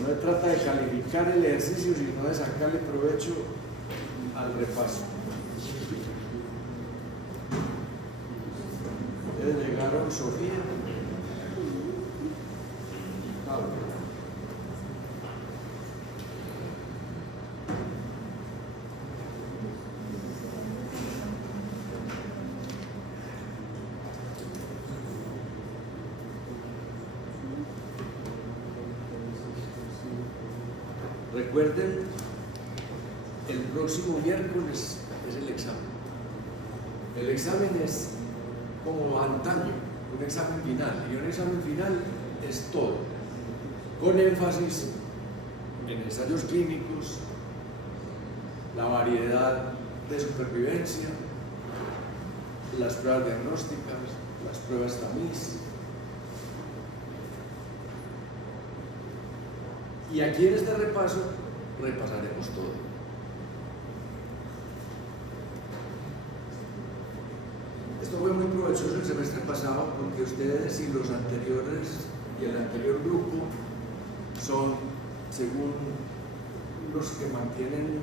No se trata de calificar el ejercicio, sino de sacarle provecho al repaso. Ustedes llegaron, Sofía. Pablo. Recuerden, el próximo miércoles es el examen. El examen es como antaño, un examen final, y un examen final es todo, con énfasis en ensayos clínicos, la variedad de supervivencia, las pruebas diagnósticas, las pruebas TAMIS. Y aquí en este repaso repasaremos todo. Esto fue muy provechoso el semestre pasado porque ustedes y los anteriores y el anterior grupo son, según los que mantienen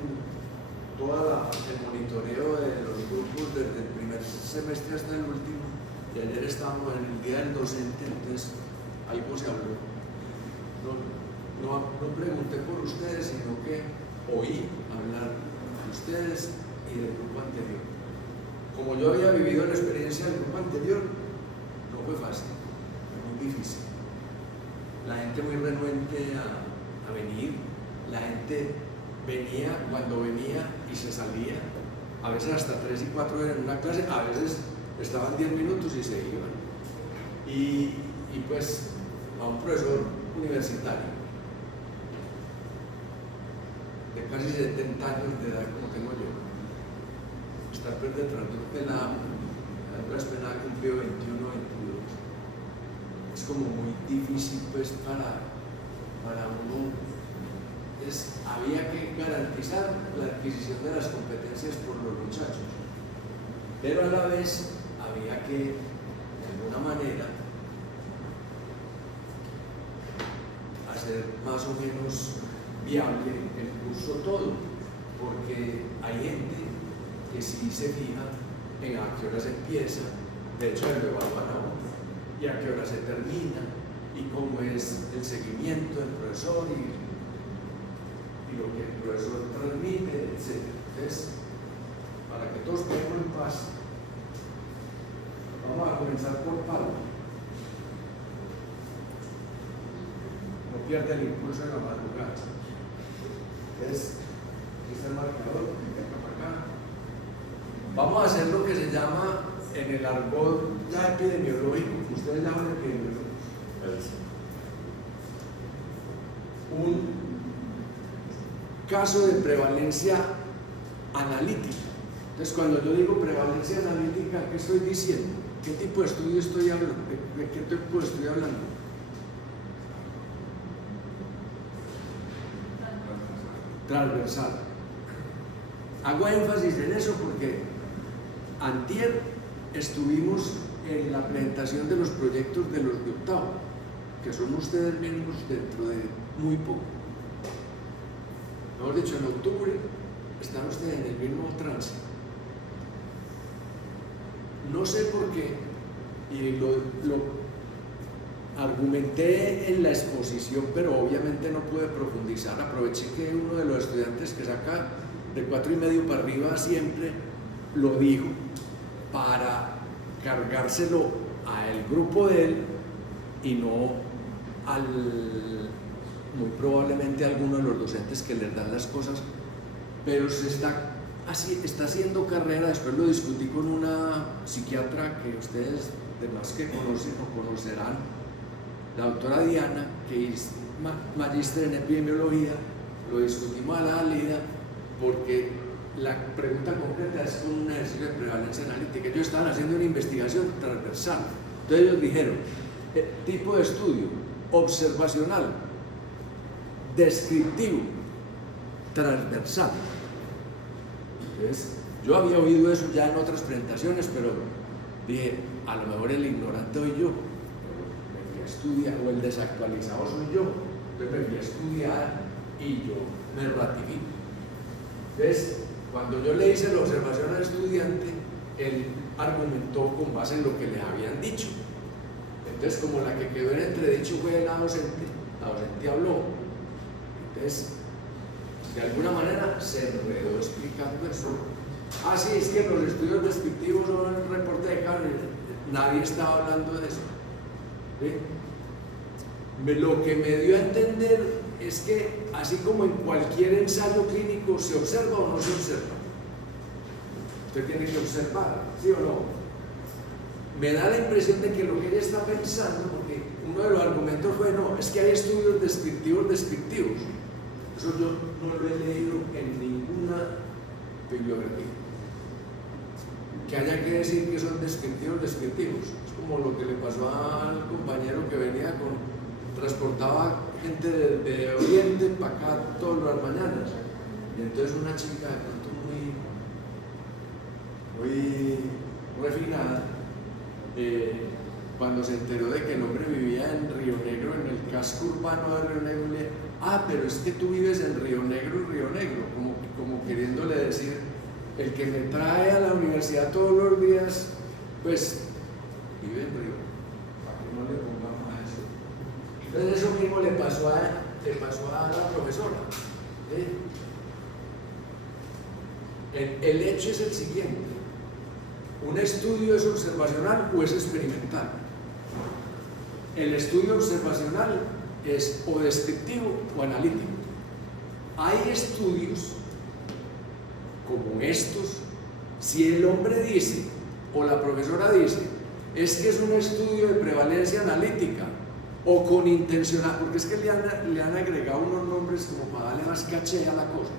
todo el monitoreo de los grupos desde el primer semestre hasta el último, y ayer estábamos en el día del docente, entonces algo se habló. No pregunté por ustedes, sino que oí hablar de ustedes y del grupo anterior. Como yo había vivido la experiencia del grupo anterior, no fue fácil, fue muy difícil. La gente muy renuente a venir, la gente venía cuando venía y se salía, a veces hasta 3 y 4 horas en una clase, a veces estaban 10 minutos y se iban. Y pues a un profesor universitario de casi 70 años de edad como tengo yo, estar detrás de un pelado, la pelada cumplió 21 o 22, es como muy difícil pues para uno. Entonces había que garantizar la adquisición de las competencias por los muchachos, pero a la vez había que de alguna manera hacer más o menos viable el curso todo, porque hay gente que sí se fija en a qué hora se empieza, de hecho lo evalúan a uno, y a qué hora se termina, y cómo es el seguimiento del profesor y lo que el profesor transmite, etc. Entonces, para que todos quedemos en paz, vamos a comenzar por Pablo. No pierda el impulso en la madrugada. Entonces, aquí está el marcador, para acá. Vamos a hacer lo que se llama en el argot ya epidemiológico, que ustedes llaman epidemiológico, un caso de prevalencia analítica. Entonces, cuando yo digo prevalencia analítica, ¿qué estoy diciendo? ¿Qué tipo de estudio estoy hablando? ¿De qué tipo de estudio hablando? Transversal. Hago énfasis en eso porque antier estuvimos en la presentación de los proyectos de los de octavo, que son ustedes mismos dentro de muy poco. Mejor dicho, en octubre están ustedes en el mismo trance. No sé por qué, y lo argumenté en la exposición, pero obviamente no pude profundizar. Aproveché que uno de los estudiantes que saca de 4,5 para arriba siempre lo dijo para cargárselo al grupo de él y no muy probablemente a alguno de los docentes que les dan las cosas, pero se está haciendo carrera. Después lo discutí con una psiquiatra que ustedes demás que conocen o conocerán, la doctora Diana, que es magíster en epidemiología. Lo discutimos a la salida porque la pregunta concreta es con un ejercicio de prevalencia analítica. Ellos estaban haciendo una investigación transversal. Entonces ellos dijeron, tipo de estudio, observacional, descriptivo, transversal. Entonces, yo había oído eso ya en otras presentaciones, pero dije, a lo mejor el ignorante soy yo, el que estudia, o el desactualizado soy yo. Entonces me fui a estudiar y yo me ratifico. Entonces, cuando yo le hice la observación al estudiante, él argumentó con base en lo que le habían dicho. Entonces, como la que quedó en entredicho fue la docente habló. Entonces, de alguna manera se enredó explicando eso. Ah, sí, es que los estudios descriptivos son el reporte de carne. Nadie estaba hablando de eso. ¿Sí? Lo que me dio a entender es que, así como en cualquier ensayo clínico, ¿se observa o no se observa? Usted tiene que observar, ¿sí o no? Me da la impresión de que lo que ella está pensando, porque uno de los argumentos fue, no, es que hay estudios descriptivos. Eso yo no lo he leído en ninguna bibliografía. Que haya que decir que son descriptivos. Es como lo que le pasó al compañero que venía transportaba gente de Oriente para acá todas las mañanas. Y entonces una chica de pronto muy refinada, cuando se enteró de que el hombre vivía en Río Negro, en el casco urbano de Río Negro, le dijo, pero es que tú vives en Río Negro, como queriéndole decir, el que me trae a la universidad todos los días, pues vive en Río, para que no le pongamos a eso. Entonces eso mismo le pasó a la profesora. El hecho es el siguiente: ¿un estudio es observacional o es experimental? El estudio observacional es o descriptivo o analítico. Hay estudios como estos, si el hombre dice o la profesora dice es que es un estudio de prevalencia analítica o con intencional, porque es que le han agregado unos nombres como para darle más caché a la cosa,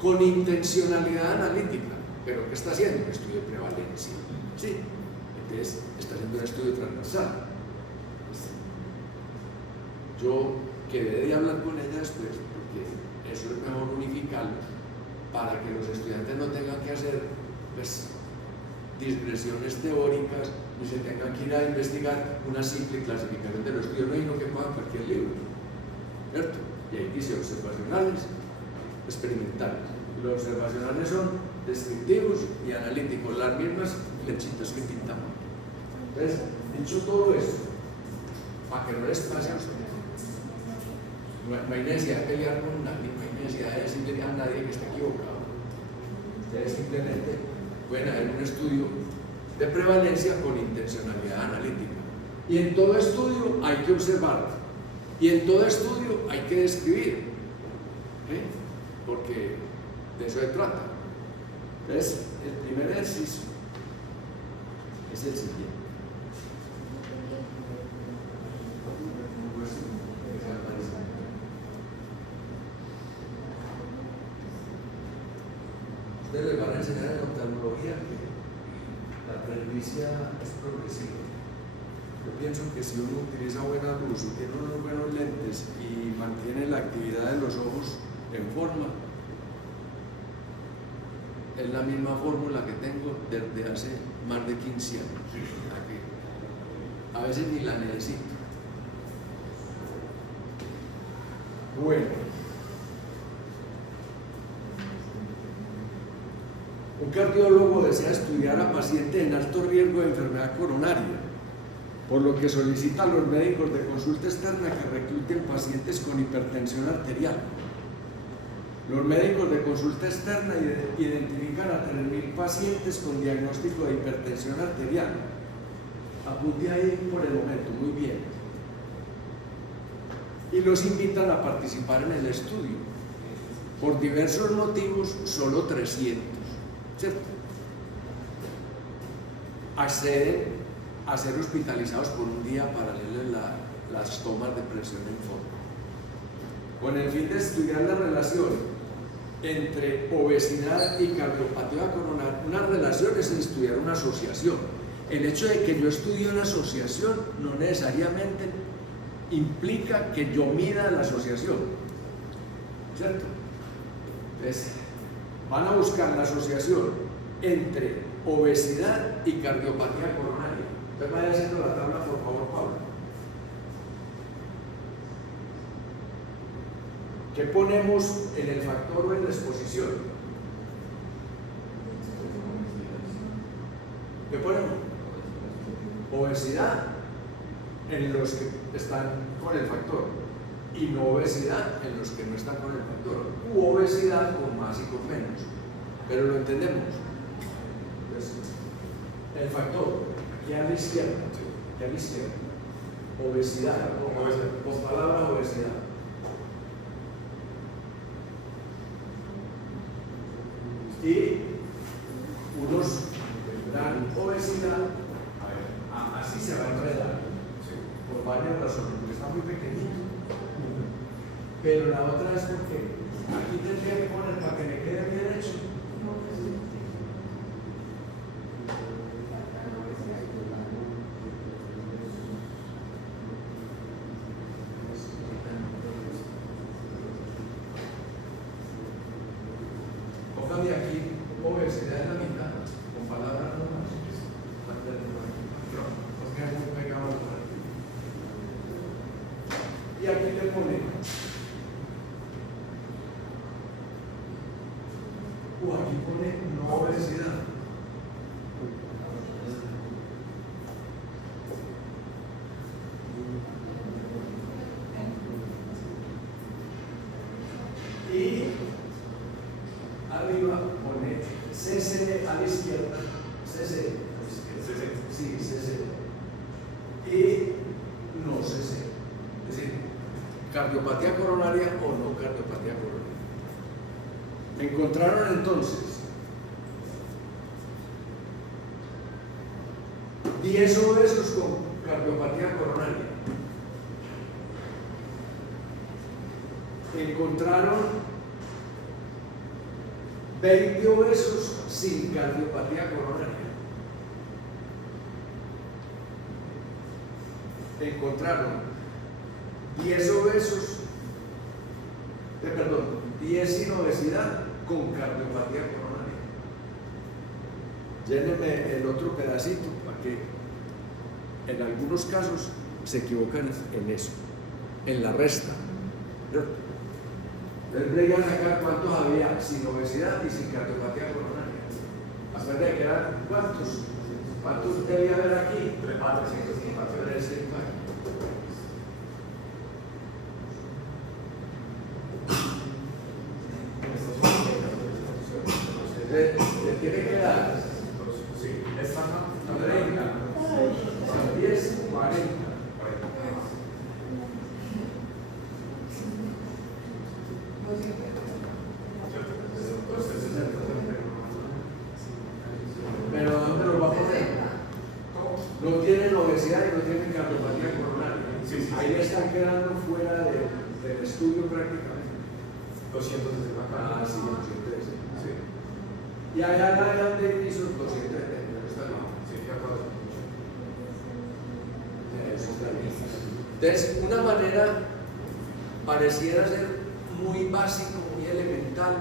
con intencionalidad analítica, pero ¿qué está haciendo? Un estudio de prevalencia, ¿sí? Entonces está haciendo un estudio transversal. Yo quedé de hablar con ella después, porque eso es mejor unificarlo para que los estudiantes no tengan que hacer digresiones teóricas ni se tengan que ir a investigar una simple clasificación de los estudios, no hay no que puedan cualquier libro, ¿cierto? Y ahí dice observacionales, experimentales. Y los observacionales son descriptivos y analíticos, las mismas flechitas que pintamos. Entonces, dicho todo esto, para que no les pase a ustedes, no hay necesidad de pelear con nadie, no hay necesidad de decirle a nadie que está equivocado. Ustedes simplemente pueden hacer un estudio de prevalencia con intencionalidad analítica. Y en todo estudio hay que observar. Y en todo estudio hay que describir. ¿Sí? Porque de eso se trata. Entonces, el primer ejercicio es el siguiente. Ustedes les van a enseñar en oftalmología que la presbicia es progresiva. Yo pienso que si uno utiliza buena luz y tiene unos buenos lentes y mantiene la actividad de los ojos en forma, es la misma fórmula que tengo desde hace más de 15 años. A veces ni la necesito. Bueno. Un cardiólogo desea estudiar a pacientes en alto riesgo de enfermedad coronaria, por lo que solicita a los médicos de consulta externa que recluten pacientes con hipertensión arterial. Los médicos de consulta externa identifican a 3.000 pacientes con diagnóstico de hipertensión arterial. Apunte ahí por el momento, muy bien. Y los invitan a participar en el estudio. Por diversos motivos, solo 300. ¿Cierto? Acceden a ser hospitalizados por un día para leerles las tomas de presión en forma, con el fin de estudiar la relación entre obesidad y cardiopatía coronaria. Una relación es estudiar una asociación. El hecho de que yo estudie una asociación no necesariamente implica que yo mida la asociación, ¿cierto? Entonces, van a buscar la asociación entre obesidad y cardiopatía coronaria. Entonces vaya haciendo la tabla, por favor, Pablo. ¿Qué ponemos en el factor o en la exposición? ¿Qué ponemos? Obesidad en los que están con el factor y no obesidad en los que no están con el factor, u obesidad con más y con menos, pero lo entendemos. Entonces, el factor, aquí a la izquierda, obesidad, con palabra obesidad. Y unos tendrán obesidad, así se va a enredar, por varias razones, porque está muy pequeñito. Pero la otra es porque aquí tendría que poner para que me quede bien hecho. Póngame aquí obesidad en la mitad, con palabras normales. Porque es muy pegado al lugar. Y aquí te pone aquí pone no obesidad. Y arriba pone CC a la izquierda. CC. Sí, CC. Y no CC. Es decir, cardiopatía coronaria o no cardiopatía coronaria. Encontraron entonces 10 obesos con cardiopatía coronaria. Encontraron 20 obesos sin cardiopatía coronaria. Encontraron 10 obesos, 10 sin obesidad con cardiopatía coronaria. Llénenme el otro pedacito para que en algunos casos se equivocan en eso, en la resta. Entonces veían acá cuántos había sin obesidad y sin cardiopatía coronaria. Hasta de que eran cuántos debía haber aquí. 3. Le tiene que dar 30, 10, 40. Pero ¿dónde los va a poner? No tienen obesidad y no tienen cardiopatía coronaria. Ahí están quedando fuera del estudio prácticamente. 260 acá. Sí, 213. Y allá adelante hizo 270. Entonces, una manera pareciera ser muy básico, muy elemental.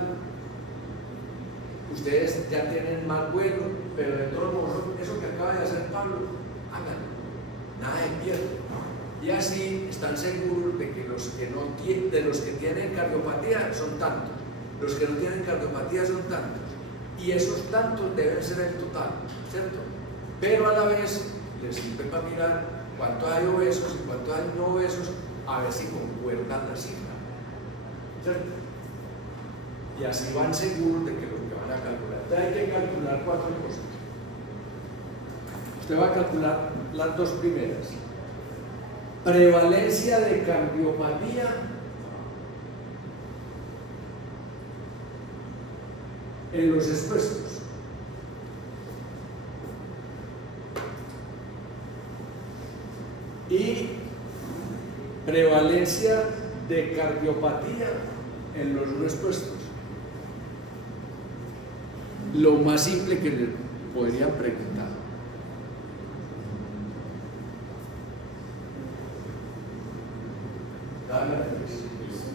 Ustedes ya tienen más vuelo, pero de todos modos, eso que acaba de hacer Pablo, háganlo. Nada de pierde. Y así están seguros de que de los que tienen cardiopatía son tantos, los que no tienen cardiopatía son tantos. Y esos tantos deben ser el total, ¿cierto? Pero a la vez les sirve para mirar cuántos hay obesos y cuántos hay no obesos, a ver si concuerdan la cifra, ¿cierto? Y así van seguros de que lo que van a calcular. Entonces hay que calcular 4 cosas. Usted va a calcular las 2 primeras. Prevalencia de cardiopatía en los expuestos. Y prevalencia de cardiopatía en los no expuestos. Lo más simple que le podrían preguntar.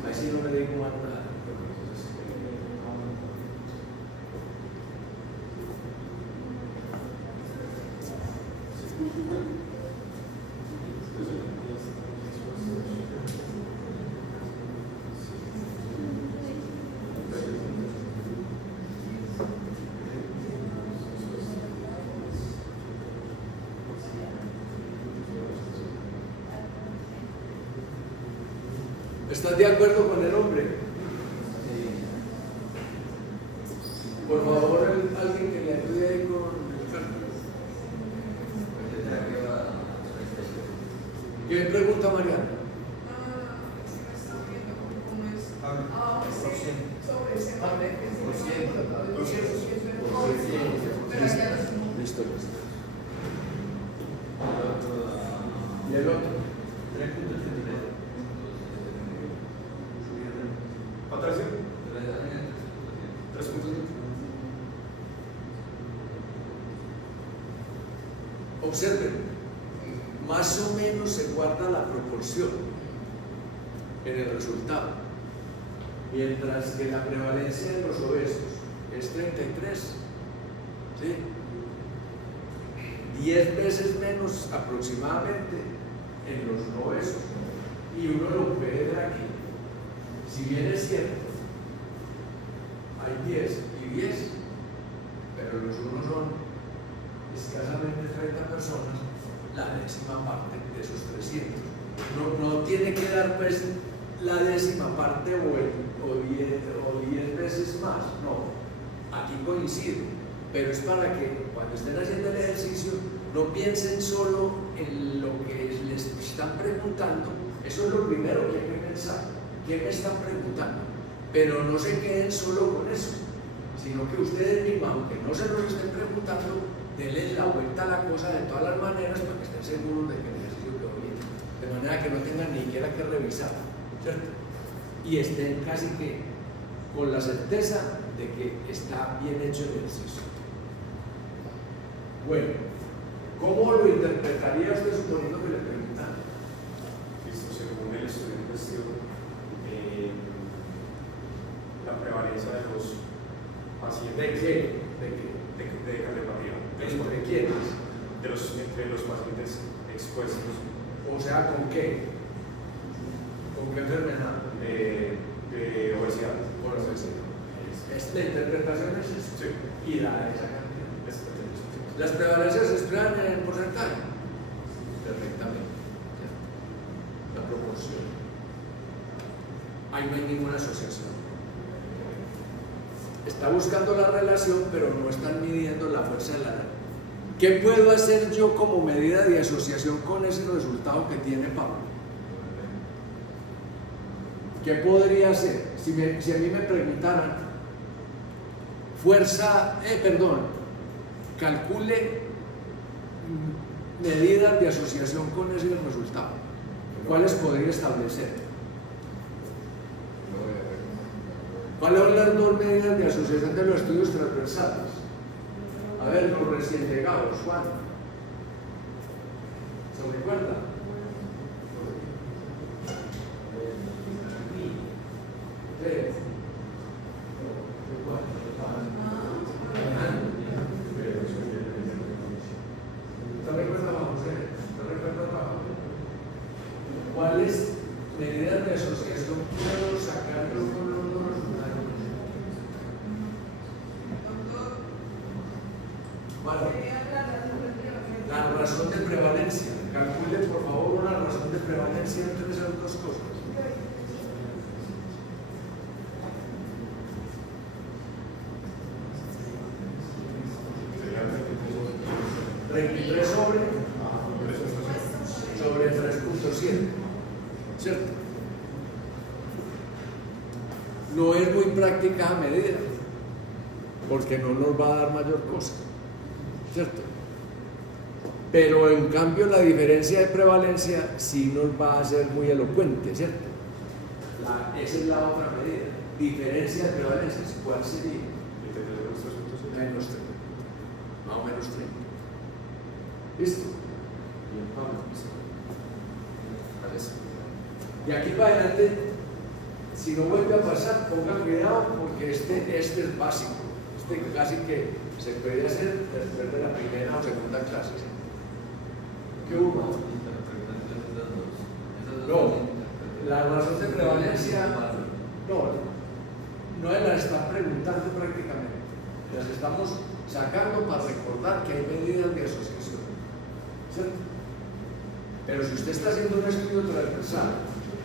Ahí sí no me digo más nada. ¿Estás de acuerdo con el hombre? Por favor, alguien que le ayude ahí con el cálculo. ¿Qué pregunta Mariana? Listo. ¿Y el otro? ¿Otra vez? 3 puntos. Observen, más o menos se guarda la proporción en el resultado, mientras que la prevalencia de los obesos es 33, ¿sí? 10 veces menos aproximadamente en los no obesos, y uno lo puede ver aquí. Si bien es cierto, hay 10 y 10, pero los unos son escasamente 30 personas, la décima parte de esos 300. No tiene que dar pues la décima parte o 10 veces más, no, aquí coincide, pero es para que cuando estén haciendo el ejercicio no piensen solo en lo que les están preguntando. Eso es lo primero que hay que pensar, ¿qué me están preguntando? Pero no se queden solo con eso, sino que ustedes mismos, aunque no se los estén preguntando, denles la vuelta a la cosa de todas las maneras para que estén seguros de que el ejercicio quedó bien, de manera que no tengan ni siquiera que revisar, ¿cierto? Y estén casi que con la certeza de que está bien hecho el ejercicio. Bueno, ¿cómo lo interpretaría usted suponiendo que le preguntan? Listo, según el estudio en cuestión, la prevalencia de los pacientes. ¿De qué? De cardiopatía. ¿Entre quiénes? Entre los pacientes expuestos. O sea, ¿con qué? ¿Con qué enfermedad? De obesidad. Por obesidad. La interpretación es eso. Sí. Y da esa cantidad. ¿Las prevalencias se explican en porcentaje? Perfectamente. La proporción. Ahí no hay ninguna asociación. Está buscando la relación, pero no están midiendo la fuerza de la red. ¿Qué puedo hacer yo como medida de asociación con ese resultado que tiene Pablo? ¿Qué podría hacer? Si a mí me preguntaran, calcule medidas de asociación con ese resultado. ¿Cuáles podría establecer? ¿Cuáles son las dos medidas de asociación de los estudios transversales? A ver, los recién llegados, Juan. ¿Se recuerda? ¿Cuáles medidas de asociación puedo sacarlo con los dos resultados? Vale. La razón de prevalencia. Calcule por favor una razón de prevalencia entre esas dos cosas. ¿33 sobre 3.7? ¿Cierto? No es muy práctica a medida, porque no nos va a dar mayor cosa, ¿cierto? Pero en cambio la diferencia de prevalencia sí nos va a ser muy elocuente, ¿cierto? Esa es la otra medida. Diferencia de prevalencia, ¿cuál sería? Menos 30. Más o menos 30. ¿Listo? Bien, Pablo. Y aquí para adelante, si no vuelve a pasar, ponga cuidado porque este es básico. Casi que se puede hacer después de la primera o segunda clase. ¿Sí? ¿Qué hubo? No, la razón de prevalencia no la están preguntando prácticamente. Las estamos sacando para recordar que hay medidas de asociación, ¿cierto? Pero si usted está haciendo un estudio transversal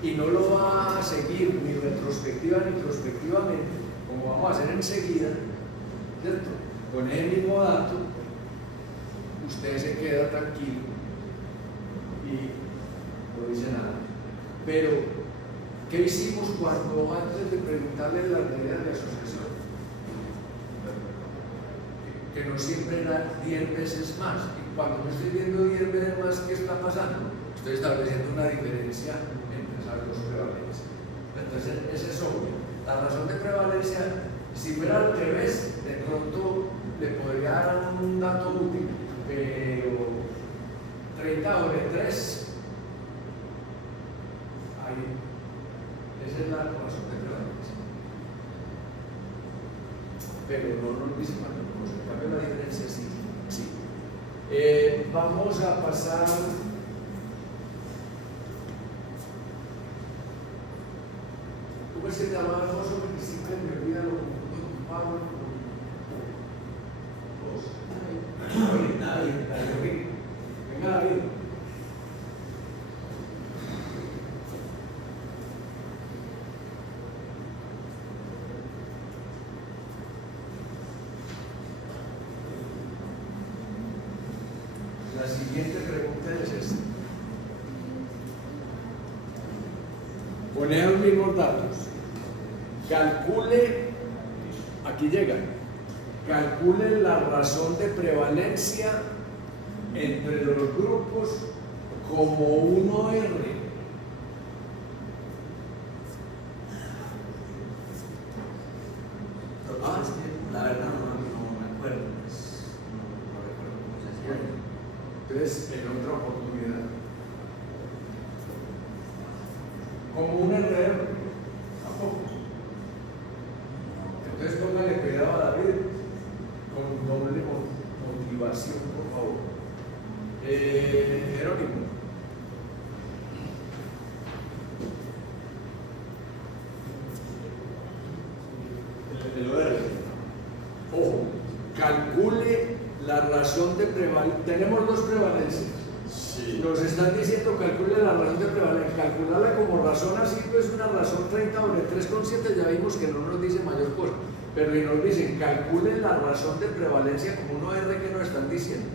y no lo va a seguir ni retrospectiva ni prospectivamente, como vamos a hacer enseguida, ¿cierto? Con el mismo dato, usted se queda tranquilo y no dice nada. Pero, ¿qué hicimos cuando antes de preguntarle las reglas de asociación? Que no siempre era 10 veces más. Y cuando me estoy viendo 10 veces más, ¿qué está pasando? Estoy estableciendo una diferencia entre esas dos prevalencias. Entonces, ese es obvio. La razón de prevalencia, si fuera al revés, de pronto le podría dar un dato útil, pero 30 sobre 3, ahí, esa es la razón de prevalencia. Pero no nos dice cuánto cosa, en cambio la diferencia sí. Vamos a pasar. ¿Cómo se llama el mozo? Porque siempre me olvida lo con Pablo. David. Venga, David. La siguiente pregunta es esta. Poner los mismos datos. Calcule, aquí llegan, calcule la razón de prevalencia entre los grupos como 1R. La verdad no me acuerdo, no recuerdo cómo se hacía. Entonces, en otra oportunidad, como un RR, tampoco. Entonces, póngale cuidado a David con doble motivación, por favor. Jerónimo. El OR. Ojo, calcule la razón de prevalencia. Tenemos dos prevalencias. Sí. Nos están diciendo calcule la razón de prevalencia. Calcularla como razón así, pues una razón 30 sobre 3,7, ya vimos que no nos dice mayor cosa. Pero si nos dicen calcule la razón de prevalencia como 1R, que nos están diciendo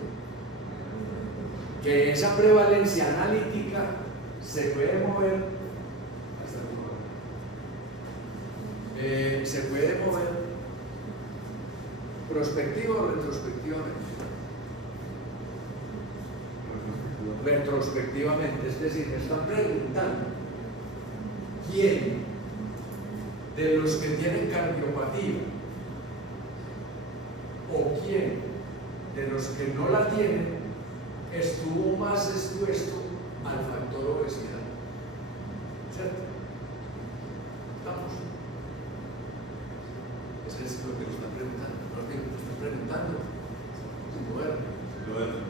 que esa prevalencia analítica se puede mover, prospectivo o retrospectivamente. Retrospectivamente, es decir, me están preguntando quién de los que tienen cardiopatía o quién de los que no la tienen estuvo más expuesto al factor obesidad. ¿Cierto? ¿Estamos? Eso es lo que nos están preguntando. Lo que nos están preguntando.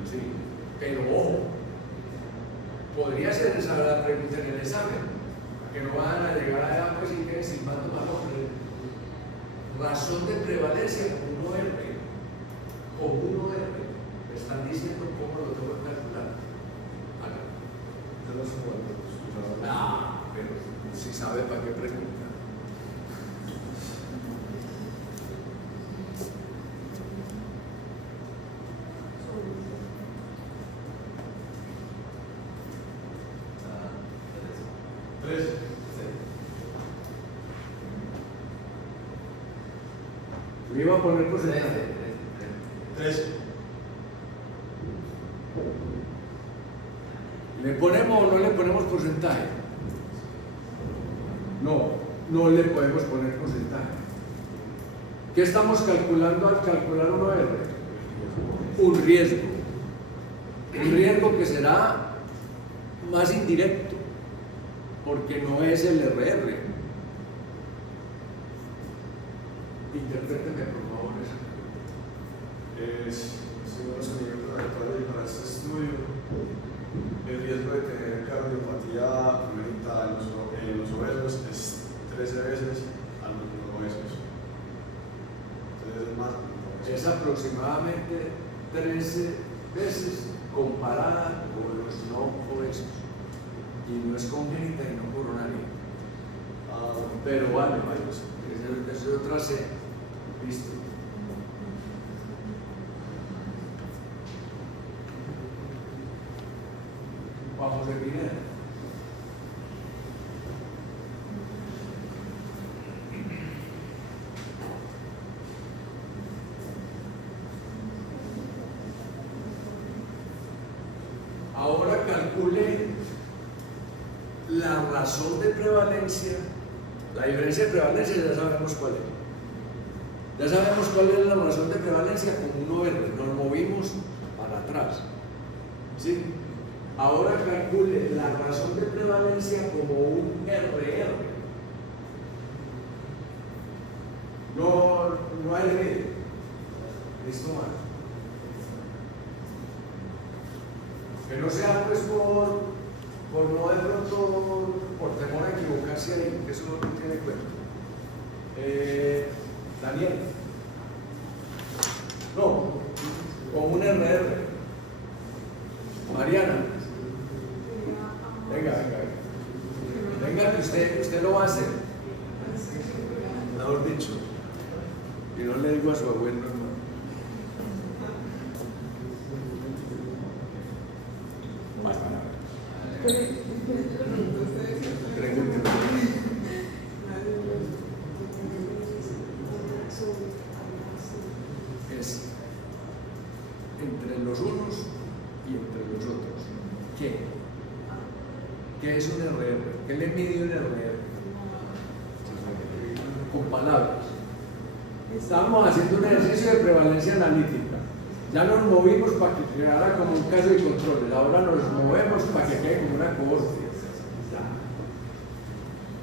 Sí. Pero ojo, podría ser esa la pregunta en el examen, que no van a llegar allá pues y que silbando más hombre. Razón de prevalencia como 1R. Como 1R. Me están diciendo cómo lo tengo que calcular. Pero si sabe para qué pregunta. Me iba a poner porcentaje. 3. ¿Le ponemos o no le ponemos porcentaje? No le podemos poner porcentaje. ¿Qué estamos calculando al calcular 1R? Un riesgo. Un riesgo que será más indirecto, porque no es el RR. Interpréteme, por favor, eso. Según los niveles laboratorios para este estudio, el riesgo de tener cardiopatía congénita en los obesos es 13 veces a los no obesos. Entonces es más. Es aproximadamente 13 veces comparada con los no obesos. y no es congénita y no coronaria. Ah, Pero vale, eso es otra C. Listo. Vamos a Pineda. Ahora calcule la razón de prevalencia. La diferencia de prevalencia ya sabemos cuál es. Ya sabemos cuál es la razón de prevalencia con 1R. Nos movimos para atrás. ¿Sí? Ahora calcule la razón de prevalencia como un RR. No hay medio. Listo, más. Que no sea pues por no de pronto, por temor a equivocarse ahí, que eso no tiene cuenta. Daniel. No, con un RR. Mariana. Venga, que usted lo va a hacer. Mejor dicho. Y no le digo a su abuelo, hermano. Es entre los unos y entre los otros. ¿Qué es un RR? ¿Qué le mide un RR? Con palabras. Estamos haciendo un ejercicio de prevalencia analítica. Ya nos movimos para que quedara como un caso de control. Ahora nos movemos para que quede como una cohorte.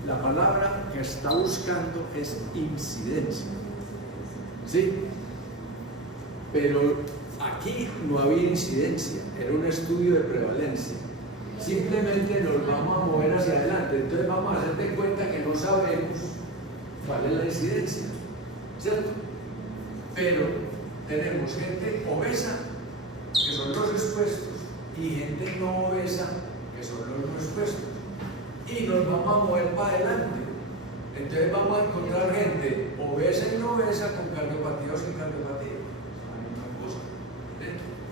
La palabra que está buscando es incidencia. ¿Sí? Pero aquí no había incidencia, era un estudio de prevalencia. Simplemente nos vamos a mover hacia adelante. Entonces vamos a hacer de cuenta que no sabemos cuál es la incidencia, ¿cierto? Pero tenemos gente obesa, que son los expuestos, y gente no obesa, que son los no expuestos. Y nos vamos a mover para adelante. Entonces vamos a encontrar gente obesa y no obesa con cardiopatía o sin cardiopatía. La misma cosa.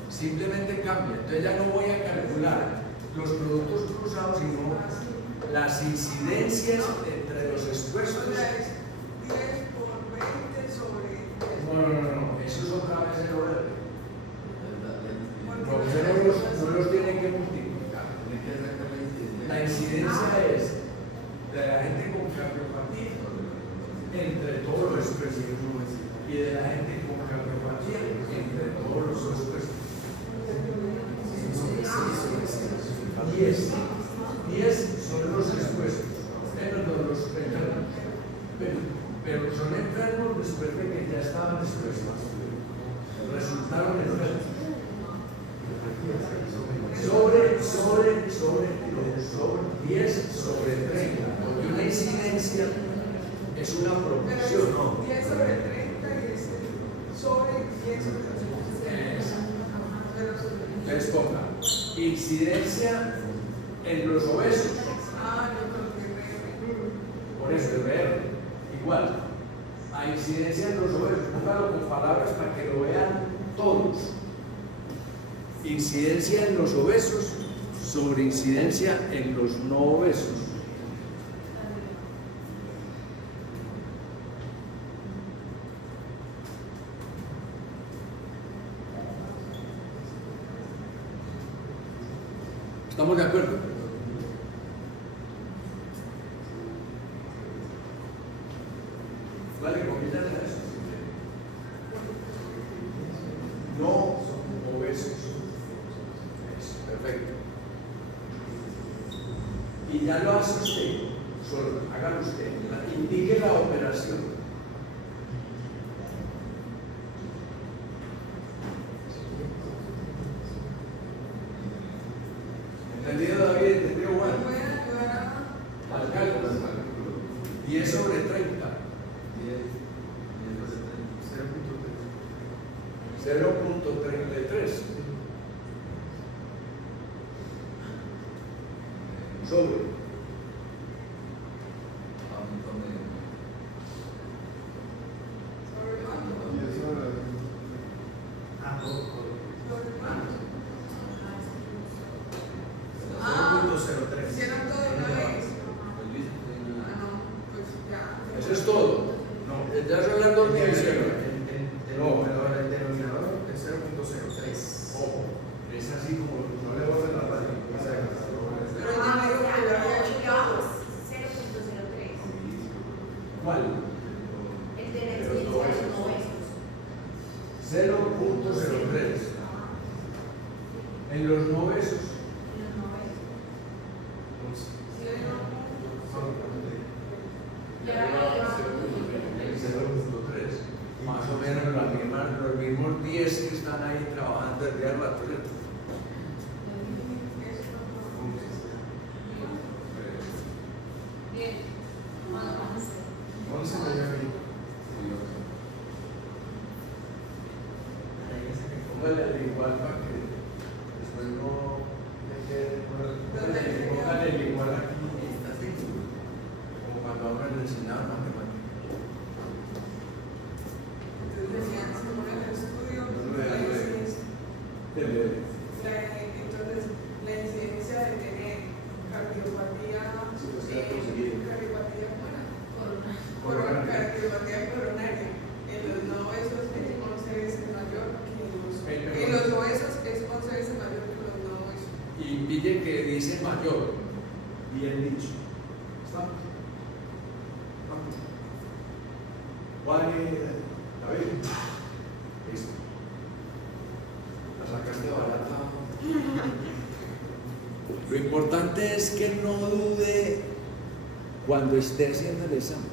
Simplemente cambia. Entonces ya no voy a calcular los productos cruzados, sino las incidencias entre los expuestos. 10 por 20 sobre 10. No, eso es otra vez el orden. No, usted no los tiene que multiplicar. La incidencia es de la gente con cardiopatía entre todos los expuestos y de la gente con cardiopatía entre todos los expuestos. 10 son los expuestos, menos los enfermos, pero son enfermos después de que ya estaban expuestos, resultaron enfermos. Sobre 10 sobre 30, porque una incidencia es una proporción, ¿no? 10 sobre 30 y es sobre 10 sobre 30. Entonces ponga incidencia en los obesos. Por eso el VR, igual. A incidencia en los obesos, póngalo con palabras para que lo vean todos. Incidencia en los obesos sobre incidencia en los no obesos. ¿Estamos de acuerdo? Vale, comienzan eso. No obesos. Eso, perfecto. Y ya lo hace usted, solo hágalo usted, indique la operación. ¿Entendido, David? ¿Entendido, Juan? Al cálculo. 10 sobre 30. 0.33. sobre. Sobre el banco. Y eso Sobre el banco. 0.03. Hicieron todo de una vez. Ah, no, pues ya. Eso es todo. No. Ya son las dos divisiones. El denominador es 0.03. Ojo, es así como no le borren la radio. Pero ya me dijo que lo había hecho todo. 0.03. ¿Cuál? El de la experiencia de los nuestros. 0.03. En los novesos. Y ahora llevamos 0.3. Más o menos los mismos 10 que están ahí trabajando desde el rato. ¿Cierto? bien. Vamos a hacer. 11 me dio a mí. Póngale el igual para que después no me quede. Póngale el igual aquí. Como cuando a uno le enseñaban matemáticas. Entonces decían, se pone en el estudio, entonces la incidencia de tener cardiopatía, cardiopatía coronaria, en los no obesos es 11 veces mayor que en los obesos es 11 veces mayor que los no obesos. Y pille que dice mayor, bien dicho. ¿Estamos? Vamos. Juan y David. Listo. La sacaste barata. Lo importante es que no dude cuando esté haciendo el examen.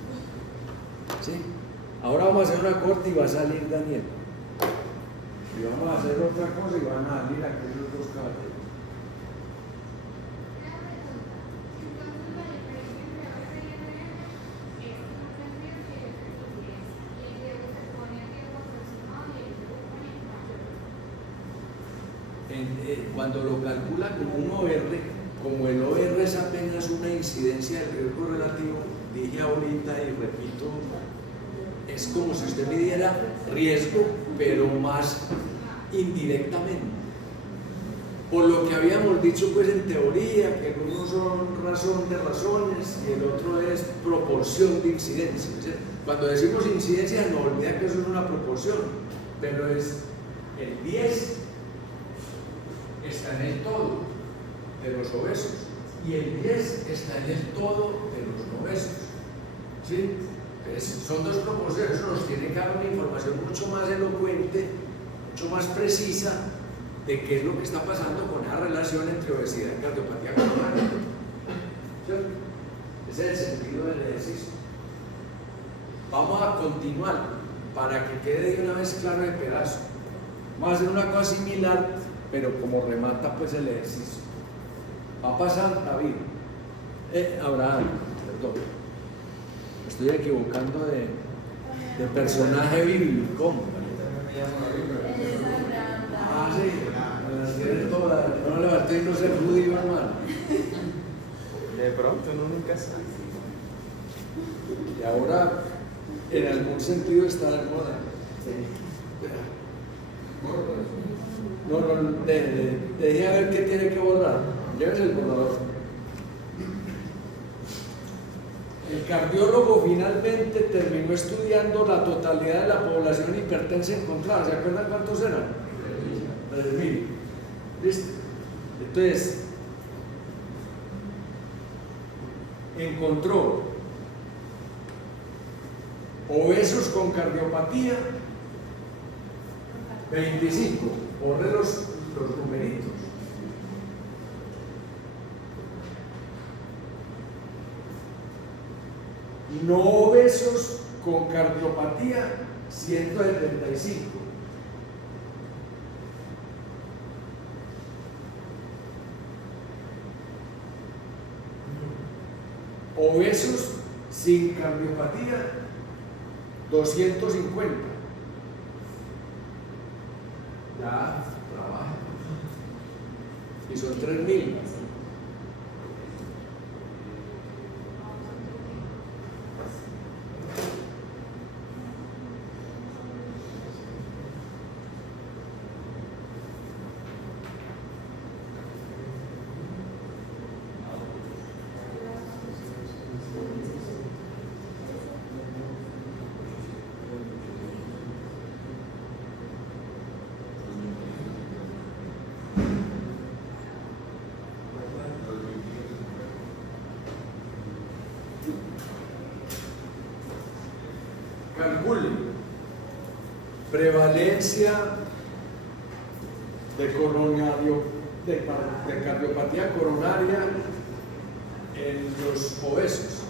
¿Sí? Ahora vamos a hacer una corte y va a salir Daniel. Y vamos a hacer otra cosa y van a salir aquellos dos caballeros. Cuando lo calcula como un OR, como el OR es apenas una incidencia del riesgo relativo, dije ahorita y repito, es como si usted midiera riesgo, pero más indirectamente. Por lo que habíamos dicho pues en teoría, que uno son razón de razones y el otro es proporción de incidencia. ¿Sí? Cuando decimos incidencia no olvida que eso es una proporción, pero es el 10 está en el todo de los obesos y el 10 está en el todo de los no obesos. ¿Sí? Entonces, son dos proporciones, eso nos tiene que dar una información mucho más elocuente, mucho más precisa de qué es lo que está pasando con esa relación entre obesidad y cardiopatía coronaria. ¿Cierto? Ese es el sentido del ejercicio. Vamos a continuar para que quede de una vez claro el pedazo. Vamos a hacer una cosa similar, pero como remata pues el ejercicio. Va a pasar David, Abraham, perdón. Me estoy equivocando de personaje bíblico. Ah, sí, me las tiene todas. No le bastó no ser judío, hermano. De pronto uno nunca sabe. Y ahora, en algún sentido, está de moda. No, deje a ver qué tiene que borrar. Llévese el borrador. El cardiólogo finalmente terminó estudiando la totalidad de la población hipertensa encontrada. ¿Se acuerdan cuántos eran? 3.000. ¿Listo? Entonces, encontró obesos con cardiopatía 25. Borre los numeritos. No obesos con cardiopatía 175. Obesos sin cardiopatía 250. Ya trabaja. Y son 3.000. calcule prevalencia de cardiopatía coronaria en los obesos.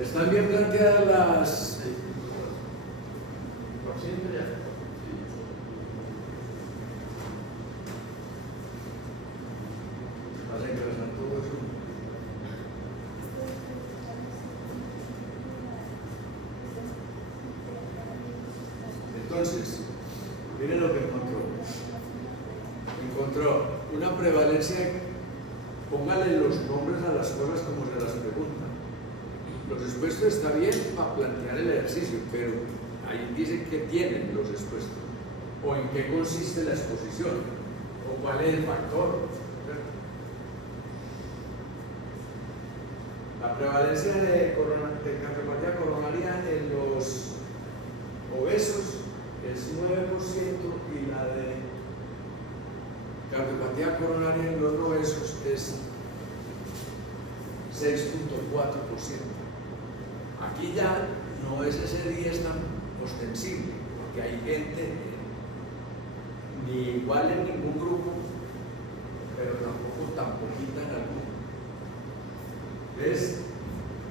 Están bien planteadas las... Vas a ingresar todo eso. Entonces, miren lo que encontró. Encontró una prevalencia, póngale los nombres a las cosas como se las preguntan. Los expuestos está bien para plantear el ejercicio, pero ahí dice que tienen los expuestos, o en qué consiste la exposición, o cuál es el factor. La prevalencia de cardiopatía coronaria en los obesos es 9% y la de cardiopatía coronaria en los no obesos es 6.4%. Aquí ya no es ese 10 tan ostensible, porque hay gente ni igual en ningún grupo, pero tampoco tan poquita en alguno. Entonces,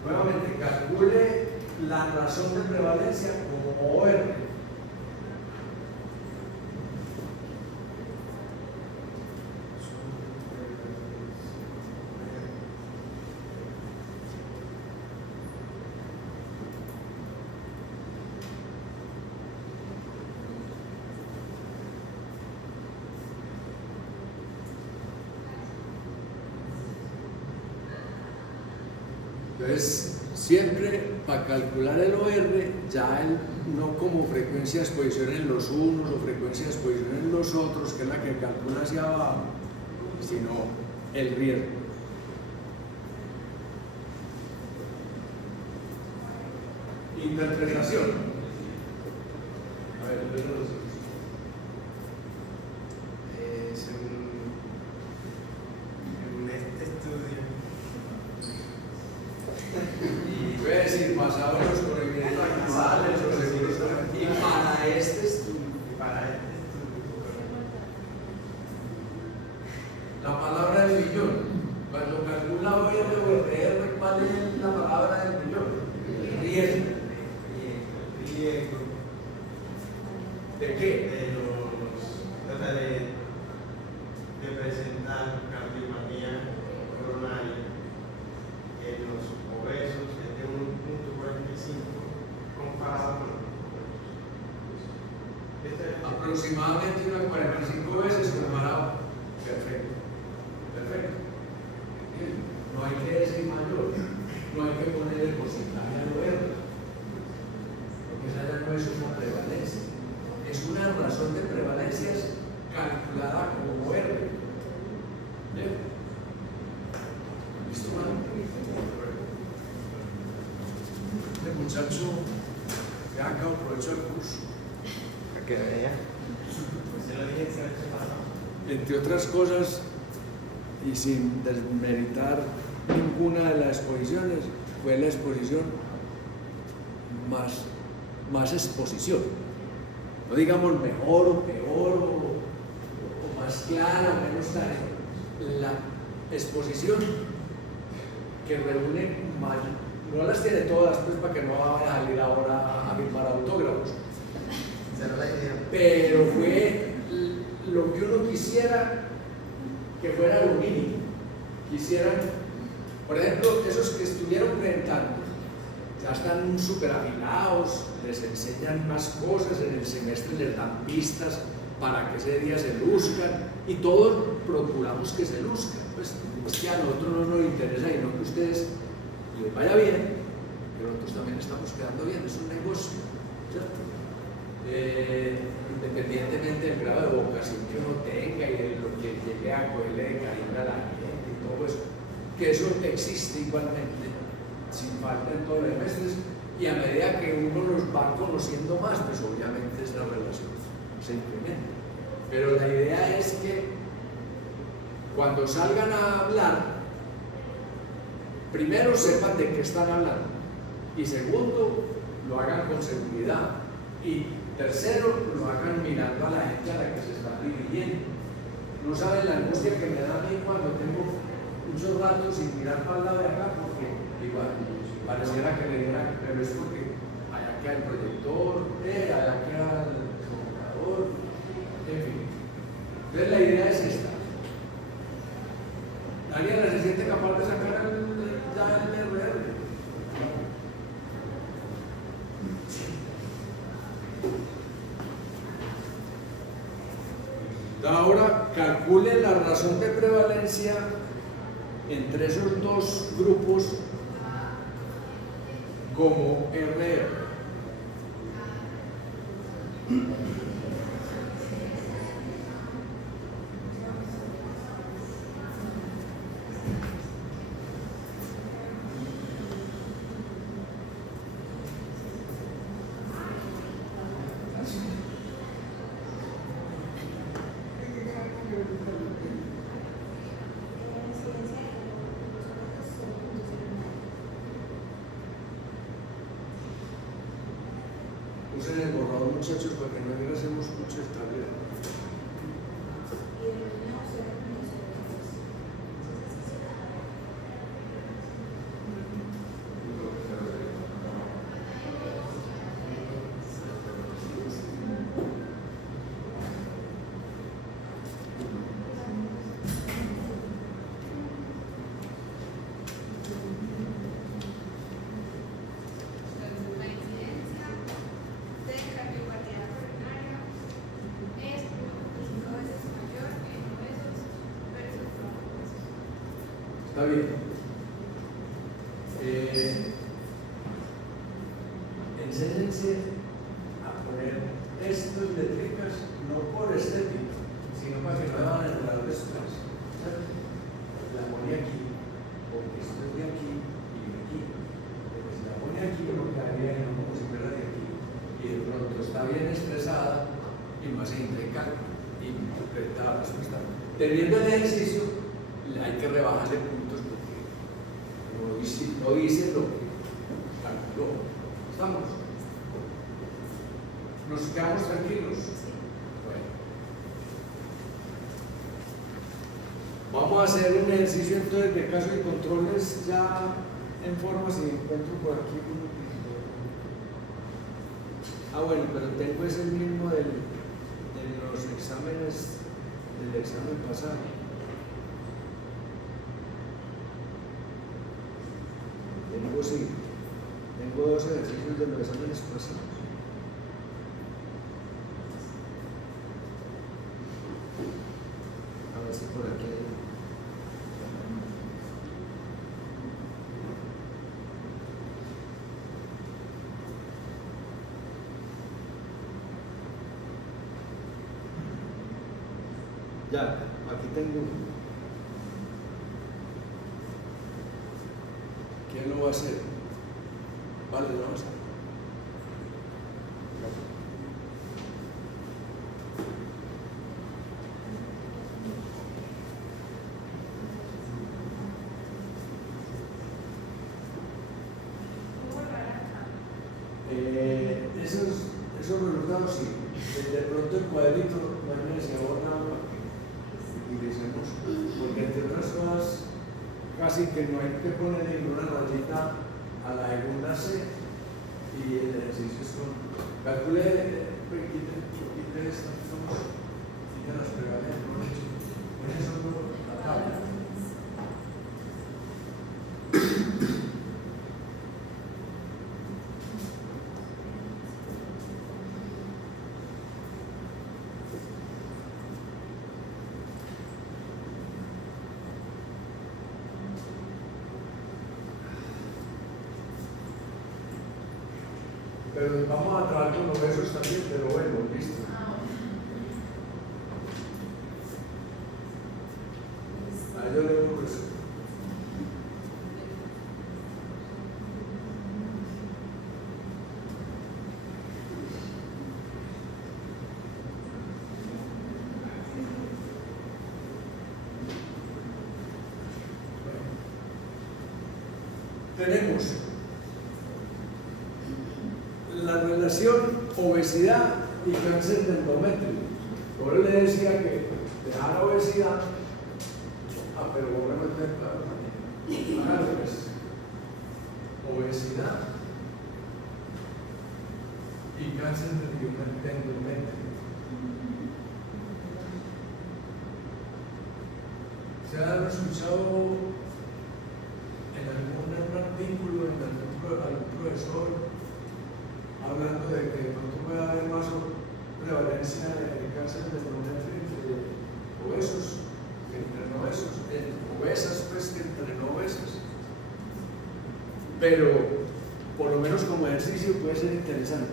nuevamente, calcule la razón de prevalencia como OR. Entonces, siempre para calcular el OR, ya no como frecuencia de exposición en los unos o frecuencia de exposición en los otros, que es la que calcula hacia abajo, sino el riesgo. Interpretación. A ver, según este estudio, y voy a decir, basado en los corregimientos actuales, los seguros, y para este estudio, la palabra del millón, cuando calcula OR o RR, ¿cuál es la palabra del millón? Riesgo. riesgo ¿De qué? de presentar cardiopatía coronaria en los obesos es de 1.45 comparado con Aproximadamente unas 45 veces comparado. Perfecto. Perfecto. No hay que decir mayor, no hay que poner el porcentaje al OR, porque esa ya no es una prevalencia, es una razón de prevalencias calculada como OR. ¿Bien? ¿Listo, mano? Este muchacho ya acá aprovechó el curso. que vea. Se lo dije que Entre otras cosas, y sin desmeritar ninguna de las exposiciones, fue la exposición más exposición. No digamos mejor o peor, o más clara o menos clara. La exposición que reúne no las tiene todas, pues, para que no vayan a salir ahora a firmar autógrafos. Pero fue lo que uno quisiera que fuera lo mínimo. Quisieran, por ejemplo, esos que estuvieron presentando ya están súper afilados, les enseñan más cosas, en el semestre les dan pistas para que ese día se luzcan y todos procuramos que se luzcan. Pues es que a nosotros no nos interesa y no que a ustedes les vaya bien, pero nosotros también estamos quedando bien, es un negocio, ¿cierto? Independientemente del grado de vocación que uno tenga y de lo que llegue a cogerle de cariño a la gente y todo eso, que eso existe igualmente, sin falta en todos los semestres, y a medida que uno los va conociendo más, pues obviamente esa relación se incrementa. Pero la idea es que cuando salgan a hablar, primero sepan de qué están hablando, y segundo, lo hagan con seguridad, y tercero, lo hagan mirando a la gente a la que se está dirigiendo. No saben la angustia que me da a mí cuando tengo muchos ratos sin mirar para el lado de acá, porque igual pareciera que le diera, pero es porque allá queda el proyector, allá queda el computador, en fin. Entonces la idea es esta. ¿Alguien se siente capaz de sacar ya el RR? Ahora calcule la razón de prevalencia entre esos dos grupos como RR. Usen el borrador, muchachos, para que no hacemos mucho esta vida. Está bien. Enséñense a poner estos letricas no por estética, sino para que no van a enredar después. La pone aquí, porque esto es de aquí y de aquí. Porque si la pone aquí, no quedaría como si fuera de aquí. Y de pronto está bien expresada y más intricada y interpretada la respuesta. Teniendo el ejercicio, hay que rebajarle puntos porque no dice lo que calculó. ¿Estamos? ¿Nos quedamos tranquilos? Bueno. Vamos a hacer un ejercicio entonces de casos y controles ya en forma, si encuentro por aquí uno que... bueno, pero tengo ese mismo de los exámenes del examen pasado. Tengo dos ejercicios de los exámenes pasados. A ver si por aquí hay. Ya, aquí tengo uno. ¿Quién lo va a hacer? Vale, lo vamos a hacer. Esos resultados sí. De pronto el cuadrito, mañana se borra para que utilicemos, porque entre otras cosas casi que no hay que poner ninguna rayita a la segunda C y el ejercicio es con calcule, quite esta, quite las pegales, con eso no la tabla. Pero vamos a trabajar con los besos también, pero bueno, listo. A yo le doy un beso. Tenemos la relación obesidad y cáncer de endometrio. Por eso le decía que dejar la obesidad, pero volvemos a tener claro, hágalo pues. Obesidad y cáncer de endometrio. ¿Se han escuchado en algún artículo, en algún profesor hablando de que no puede haber más prevalencia de cáncer de endometrio entre obesos que entre no obesos, obesas pues que entre no obesas? Pero por lo menos como ejercicio puede ser interesante.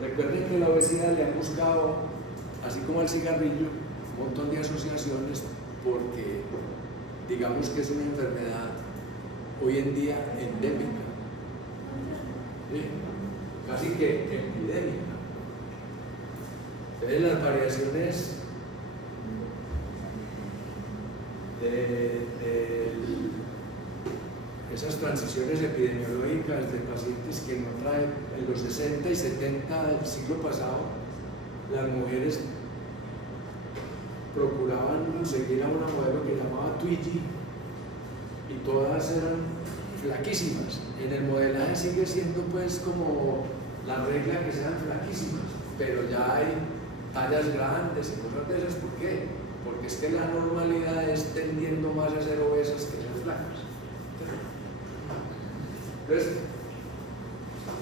Recuerden que la obesidad le han buscado, así como al cigarrillo, un montón de asociaciones porque digamos que es una enfermedad hoy en día endémica, ¿sí? Casi que epidémica. Entonces las variaciones de esas transiciones epidemiológicas de pacientes que no traen en los 60 y 70 del siglo pasado, las mujeres procuraban seguir a una modelo que llamaba Twiggy y todas eran flaquísimas. En el modelaje sigue siendo pues como la regla que sean flaquísimas, pero ya hay tallas grandes y cosas de esas. ¿Por qué? Porque es que la normalidad es tendiendo más a ser obesas que ser flacas. Entonces,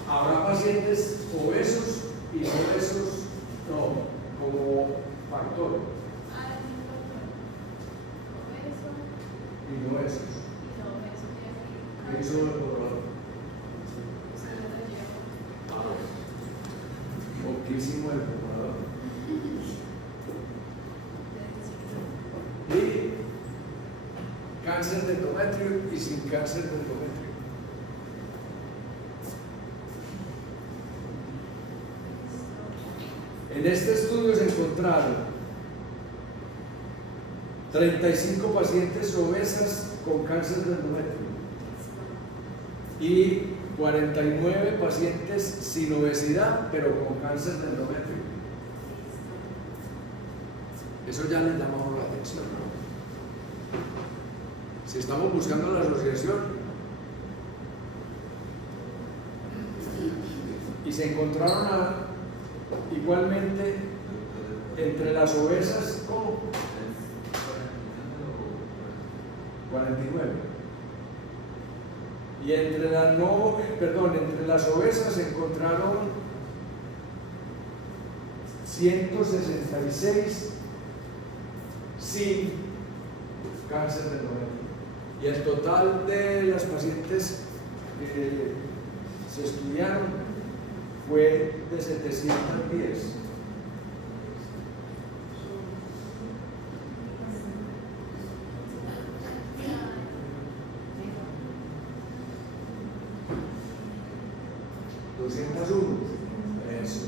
habrá pacientes obesos y no obesos, no, como factor. Y no esos. ¿Qué hizo el borrador? Poquísimo el borrador. Y cáncer de endometrio y sin cáncer de endometrio. En este estudio se encontraron 35 pacientes obesas con cáncer de endometrio y 49 pacientes sin obesidad pero con cáncer de endometrio. Eso ya les llamamos la atención, ¿no? Si estamos buscando la asociación y se encontraron igualmente entre las obesas, ¿cómo? 49. Y entre las obesas se encontraron 166 sin cáncer de endometrio. Y el total de las pacientes que se estudiaron fue de 710. Eso.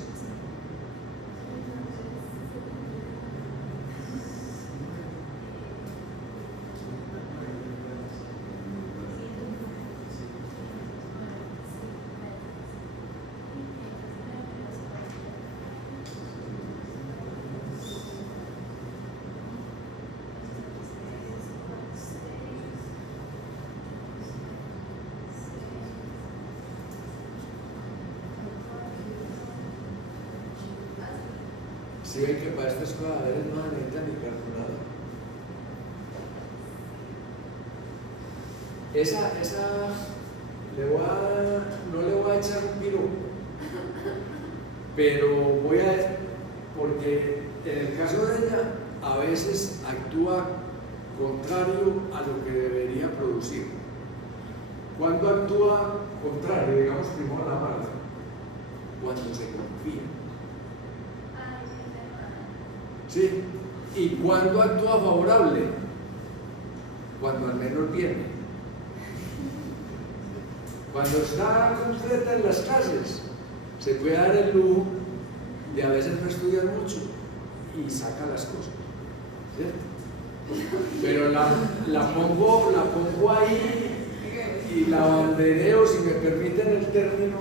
Si ven que para estas cosas a veces no se necesita ni calculador. Esa no le voy a echar un piropo, pero porque en el caso de ella a veces actúa contrario a lo que debería producir. ¿Cuándo actúa contrario? Digamos primero la mala. Cuando se confía. ¿Sí? ¿Y cuándo actúa favorable? Cuando al menos viene. Cuando está completa en las clases, se puede dar el lujo de a veces no estudiar mucho y saca las cosas. ¿Cierto? Pero la pongo ahí y la bandereo, si me permiten el término,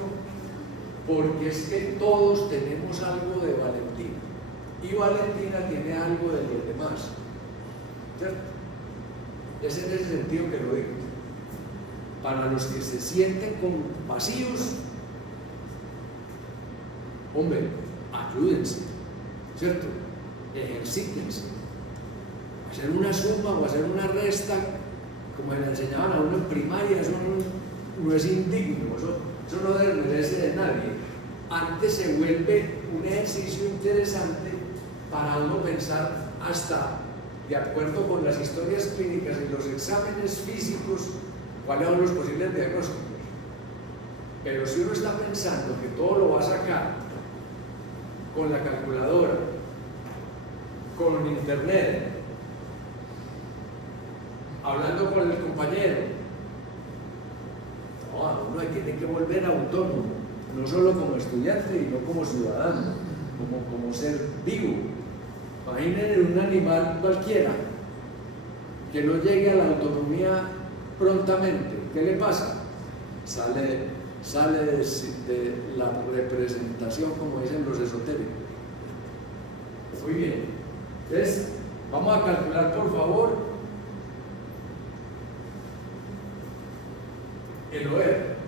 porque es que todos tenemos algo de Valentina y Valentina tiene algo de los demás, ¿cierto? Es en ese sentido que lo digo. Para los que se sienten compasivos, hombre, ayúdense, ¿cierto? Ejercítense. Hacer una suma o hacer una resta, como le enseñaban a uno en primaria, eso no es indigno, eso no merece de nadie. Antes se vuelve un ejercicio interesante para uno pensar hasta, de acuerdo con las historias clínicas y los exámenes físicos, cuáles son los posibles diagnósticos. Pero si uno está pensando que todo lo va a sacar con la calculadora, con internet, hablando con el compañero, no, uno tiene que volver autónomo, no solo como estudiante, sino como ciudadano, como ser vivo. Imaginen un animal cualquiera que no llegue a la autonomía prontamente. ¿Qué le pasa? Sale de la representación, como dicen los esotéricos. Muy bien. Entonces, vamos a calcular, por favor, el OR.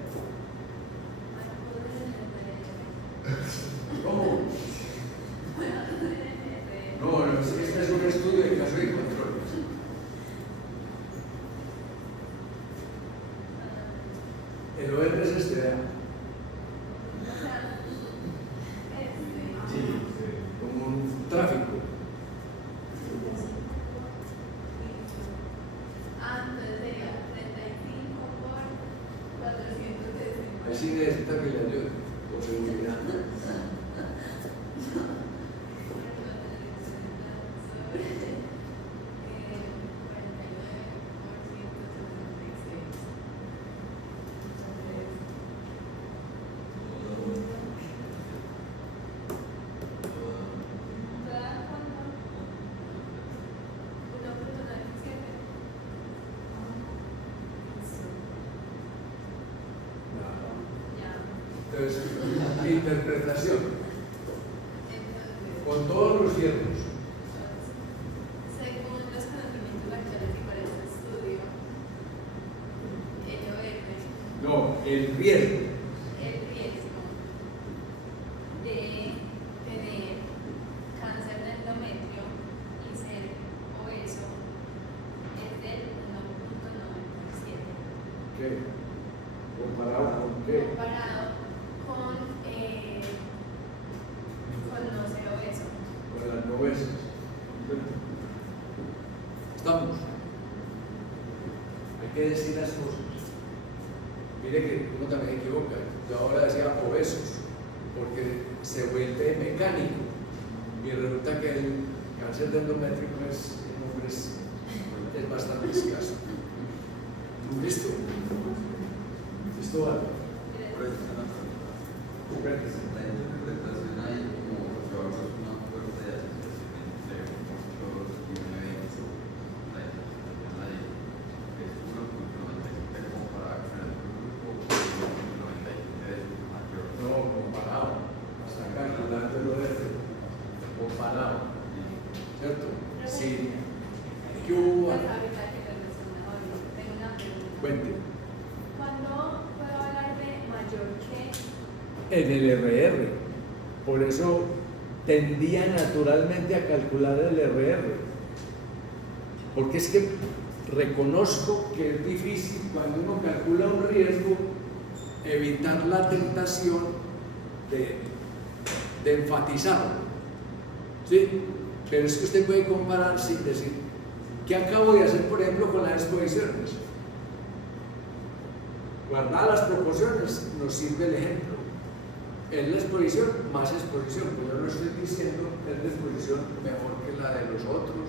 ¿Cómo? No, este es un estudio de caso y control. El OR es este, ¿verdad? Sí, como un tráfico. Sería 35 por 460. Así necesita que le ayude, por seguridad. Entonces, interpretación con todos los ciertos. Según los conocimientos actuales y para este estudio, el OR, No, el riesgo. el riesgo de tener cáncer de endometrio y ser obeso es del 1.9%. ¿Qué? ¿Comparado con qué? Comparado con no ser obeso. Con las novenas. Estamos. Hay que decir las cosas. Mire que uno también equivoca. Yo ahora decía obesos, porque se vuelve mecánico. Y resulta que el cáncer de endometrio en hombres es bastante escaso. ¿Listo? ¿Listo, vale? La interpretación ahí como llevarnos una fuerte de asociación entre muchos y un evento, la interpretación ahí es 1.97 comparada con el grupo, 1.97 es mayor. No, comparado. Hasta acá, calculando lo de comparado. ¿Cierto? Sí. ¿Qué hubo? Pues ahorita que lo menciona, tengo una pregunta. Cuente. ¿Cuándo puedo hablar de mayor que? En el RR. Por eso tendía naturalmente a calcular el RR. Porque es que reconozco que es difícil cuando uno calcula un riesgo evitar la tentación de enfatizarlo. ¿Sí? Pero es que usted puede comparar sin decir, ¿qué acabo de hacer, por ejemplo, con las exposiciones? guardadas las proporciones, nos sirve el ejemplo. En la exposición, más exposición, pues yo no estoy diciendo es la exposición mejor que la de los otros,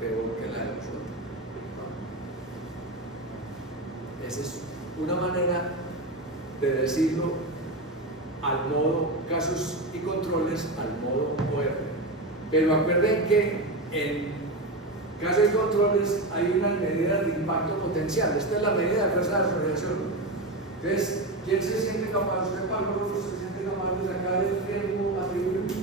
peor que la de los otros. Esa es una manera de decirlo al modo casos y controles, al modo OR. Pero acuerden que en casos y controles hay unas medidas de impacto potencial. Esta es la medida de fuerza de asociación. Entonces, ¿quién se siente capaz? ¿Usted, Pablo, se siente capaz de sacar el riesgo atribuible?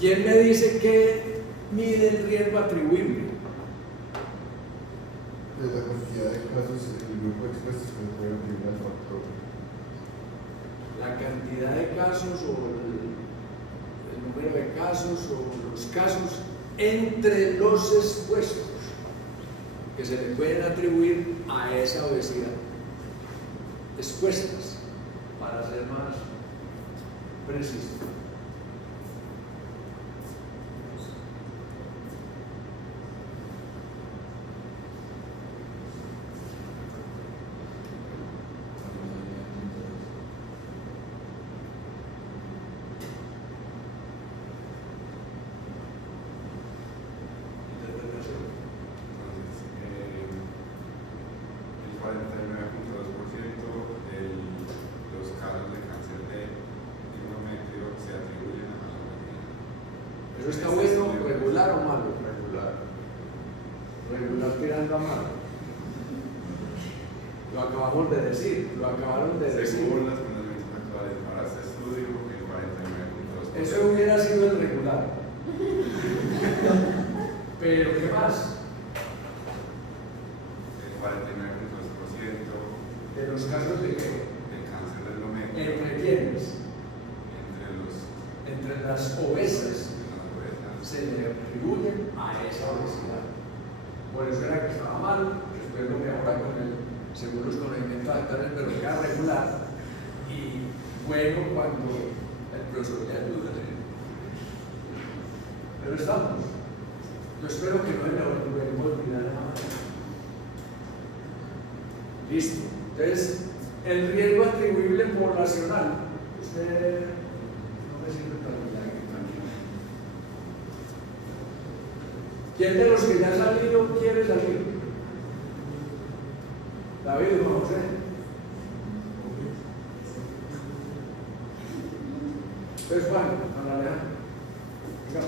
¿Quién me dice que mide el riesgo atribuible? De la cantidad de casos en el grupo expuestos que puede atribuir al factor. La cantidad de casos o el número de casos o los casos entre los expuestos que se le pueden atribuir a esa obesidad. Expuestas, para ser más preciso. ¿Eso está bueno, regular o malo? Regular tirando a malo. Lo acabamos de decir, lo acabaron de decir. Según las condiciones actuales para este estudio, el 49.2%. Eso hubiera sido el regular. Pero ¿qué más? El 49.2% De los casos de qué? de cáncer del endometrio. ¿Entre quiénes? Entre Entre las obesas las se le atribuyen a esa obesidad. Por eso era que estaba mal, después lo mejora con el, según los conocimientos actuales, pero queda regular y bueno cuando el profesor le ayuda. Pero estamos. Yo espero que no me lo olvidar nada. Listo. Entonces, el riesgo atribuible poblacional. Usted no me sirve para milagro. ¿Quién de los que ya ha salido quiere salir? David, no José. Pues Juan, Ana Alejandra. Venga.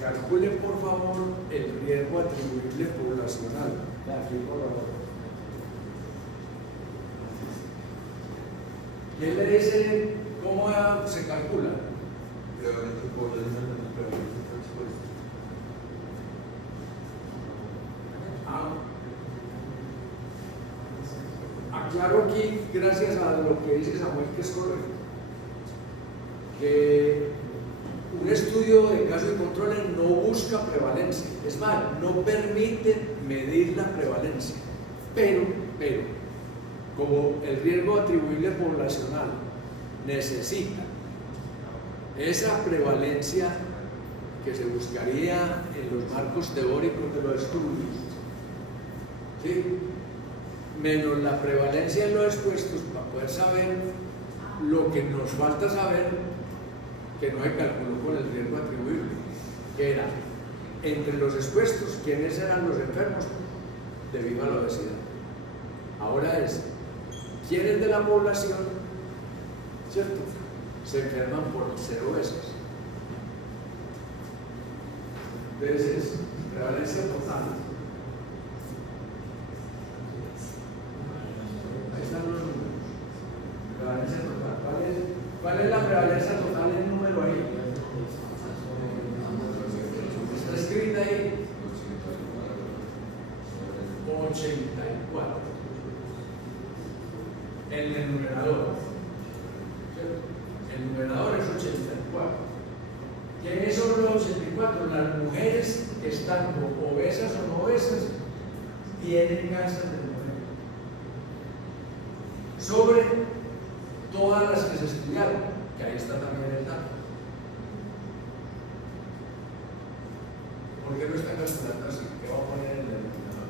Calcule por favor el riesgo atribuible poblacional. Aquí por favor. ¿Quién le dice cómo se calcula? Prevalente poblacional y prevalente expuesto. Aclaro aquí, gracias a lo que dice Samuel, que es correcto, que un estudio de casos y controles no busca prevalencia, es más, no permite medir la prevalencia, pero, como el riesgo atribuible poblacional necesita esa prevalencia que se buscaría en los marcos teóricos de los estudios, ¿sí? Menos la prevalencia en los expuestos para poder saber lo que nos falta saber, que no se calculó con el riesgo atribuible, que era entre los expuestos quiénes eran los enfermos debido a la obesidad. Ahora es quiénes de la población, ¿cierto?, se enferman por ser obesos. Entonces, prevalencia total. Ahí están los números. Prevalencia total. ¿Cuál es la prevalencia total en número ahí? Está escrita ahí. 84. En el numerador. El numerador es 84. ¿Quiénes son los 84? Las mujeres, estando obesas o no obesas, tienen cáncer de endometrio. Sobre todas las que se estudiaron, que ahí está también el dato. ¿Por qué no están calculando así? ¿Qué va a poner en el denominador?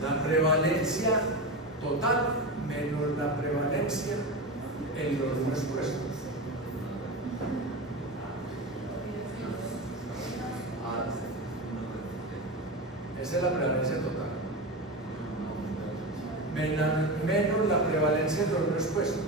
No. La prevalencia total menos la prevalencia en los no expuestos. Esa es la prevalencia total. Menos la prevalencia en los no expuestos.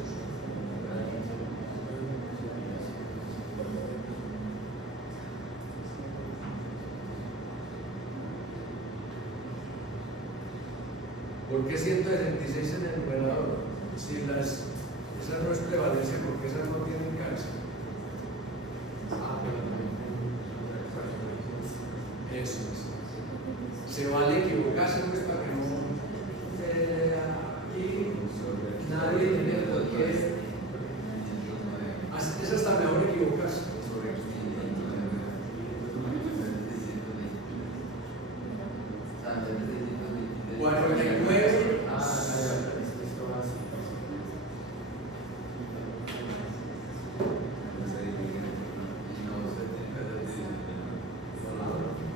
¿Por qué 166 en el numerador? Si esa no es prevalencia, porque esas no tienen cáncer. Eso es. Se vale equivocarse, pues, para que no aquí nadie tiene por qué. Es hasta mejor equivocarse. 49.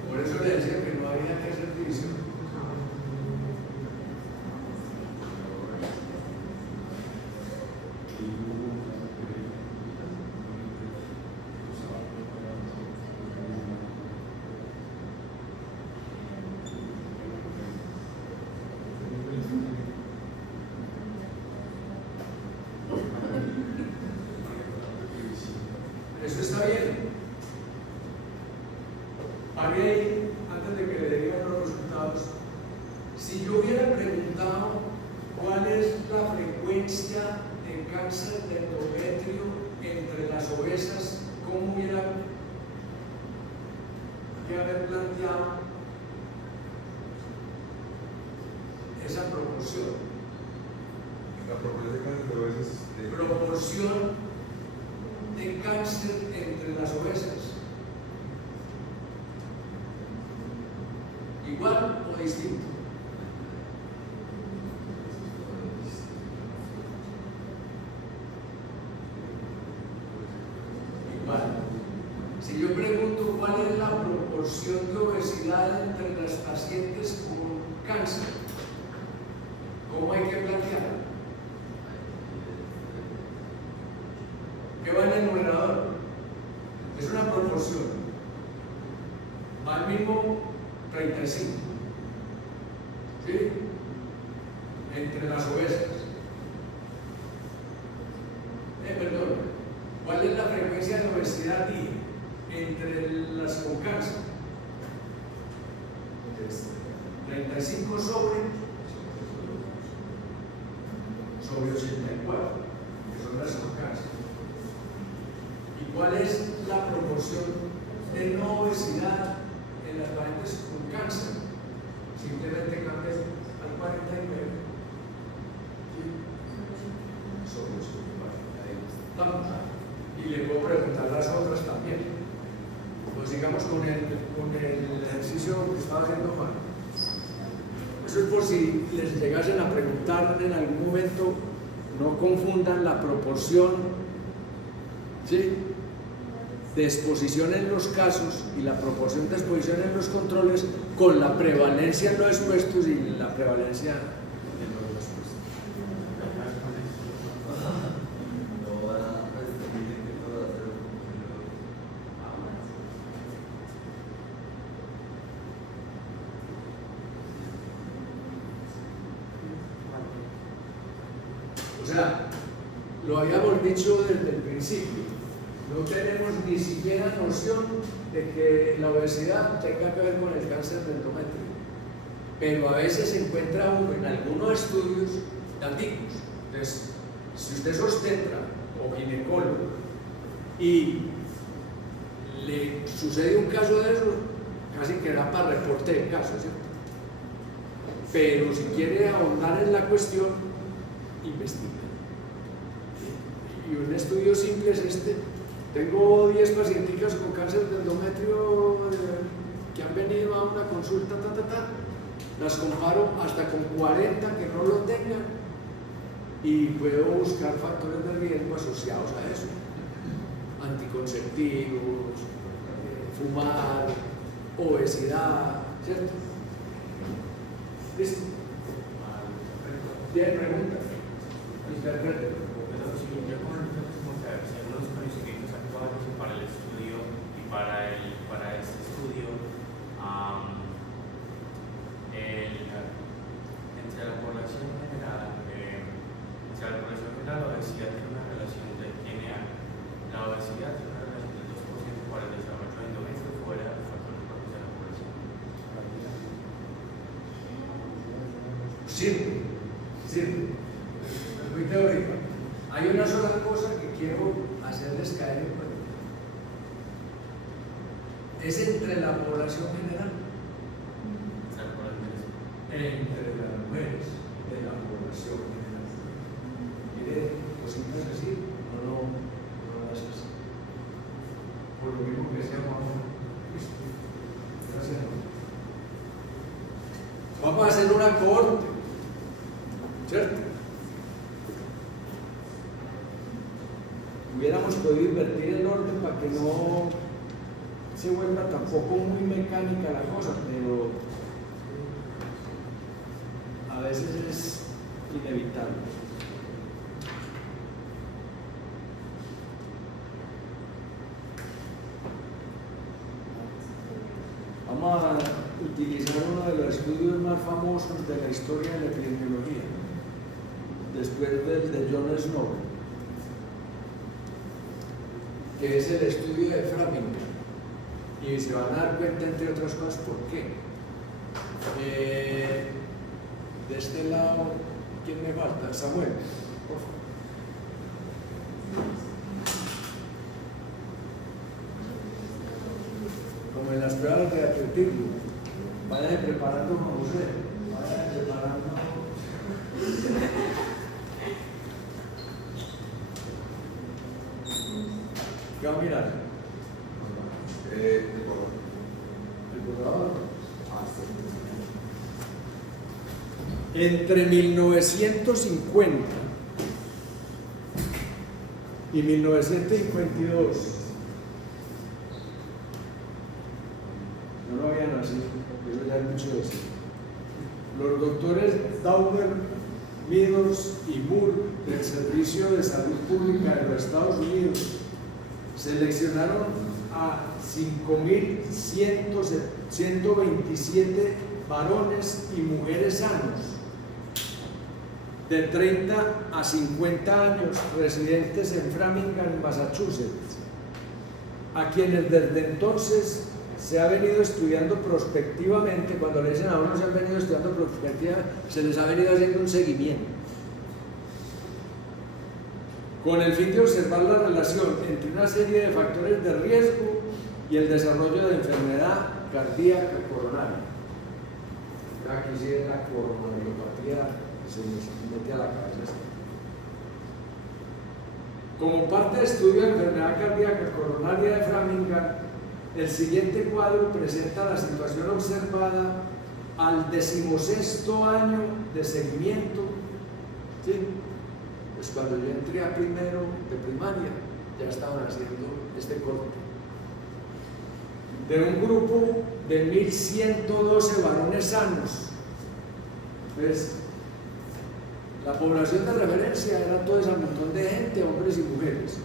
Por eso le decía que no había que hacer división. Eso está bien. Haré, antes de que le digan los resultados, si yo hubiera preguntado cuál es la frecuencia de cáncer de endometrio entre las obesas, ¿cómo hubiera que haber planteado esa proporción? La proporción de cáncer de veces Proporción de cáncer entre las obesas. ¿Igual o distinto? Igual. Si yo pregunto cuál es la proporción de obesidad entre las pacientes con cáncer, ¿cómo hay que plantearlo? ¿Qué va en el numerador? Es una proporción. Va al mismo 35. ¿Sí? Entre las obesas. Perdón. ¿Cuál es la frecuencia de obesidad entre las con cáncer? 35 sobre 84, que son las con cáncer. ¿Y cuál es la proporción de no obesidad en las pacientes con cáncer? Simplemente cambia al 49. ¿Sí? Sobre 84. Y le puedo preguntar las otras también. Pues sigamos con el ejercicio que estaba haciendo Juan. Eso es por si les llegasen a preguntar en algún momento, no confundan la proporción, ¿sí?, de exposición en los casos y la proporción de exposición en los controles con la prevalencia en los expuestos y la prevalencia en los no expuestos. O sea, lo habíamos dicho desde el principio. No tenemos ni siquiera noción de que la obesidad tenga que ver con el cáncer de endometrio, pero a veces se encuentra uno en algunos estudios daticos. Entonces, si usted es obstetra o ginecólogo y le sucede un caso de eso, casi que da para reporte de caso, ¿cierto? Pero si quiere ahondar en la cuestión, investiga. Y un estudio simple es este, Tengo 10 pacienticas con cáncer de endometrio que han venido a una consulta, las comparo hasta con 40 que no lo tengan y puedo buscar factores de riesgo asociados a eso. Anticonceptivos, fumar, obesidad, ¿cierto? ¿Listo? ¿Tiene preguntas? Interprete. Yo con los conocimientos actuales para el estudio y para este estudio, entre la población general, la obesidad tiene una relación la obesidad tiene una relación del 2% para el desarrollo de endometrio fuera de los factores propios de la población. Sirve. Es muy teórico. Hay una sola cosa que quiero hacerles caer en cuenta. Es entre la población general. Entre las mujeres de la población general. Mire, cositas así, no las así. Por lo mismo que se llama Cristo. Gracias. Vamos a hacer una cohorte, ¿cierto? Hubiéramos podido invertir el orden para que no se vuelva tampoco muy mecánica la cosa, pero a veces es inevitable. Vamos a utilizar uno de los estudios más famosos de la historia de la epidemiología, después del de John Snow, que es el estudio de Framingham, y se van a dar cuenta, entre otras cosas, por qué. De este lado, ¿quién me falta? Samuel, por favor. Como en las pruebas de atletismo, vayan preparando como usted, vayan preparando. ¿Qué va a mirar? El borrador. Entre 1950 y 1952, no lo había nacido, eso ya es mucho decir. Los doctores Dauber, Meadows y Moore del Servicio de Salud Pública de los Estados Unidos seleccionaron a 5.127 varones y mujeres sanos de 30 a 50 años residentes en Framingham, Massachusetts, a quienes desde entonces se ha venido estudiando prospectivamente. Cuando le dicen a uno se han venido estudiando prospectivamente, se les ha venido haciendo un seguimiento con el fin de observar la relación entre una serie de factores de riesgo y el desarrollo de enfermedad cardíaca coronaria. Aquí sí es la coronariopatía, se mete a la cabeza. Como parte del estudio de enfermedad cardíaca coronaria de Framingham, el siguiente cuadro presenta la situación observada al 16º año de seguimiento. ¿Sí? Pues cuando yo entré a primero de primaria, ya estaban haciendo este corte. De un grupo de 1.112 varones sanos. Pues la población de referencia era todo ese montón de gente, hombres y mujeres.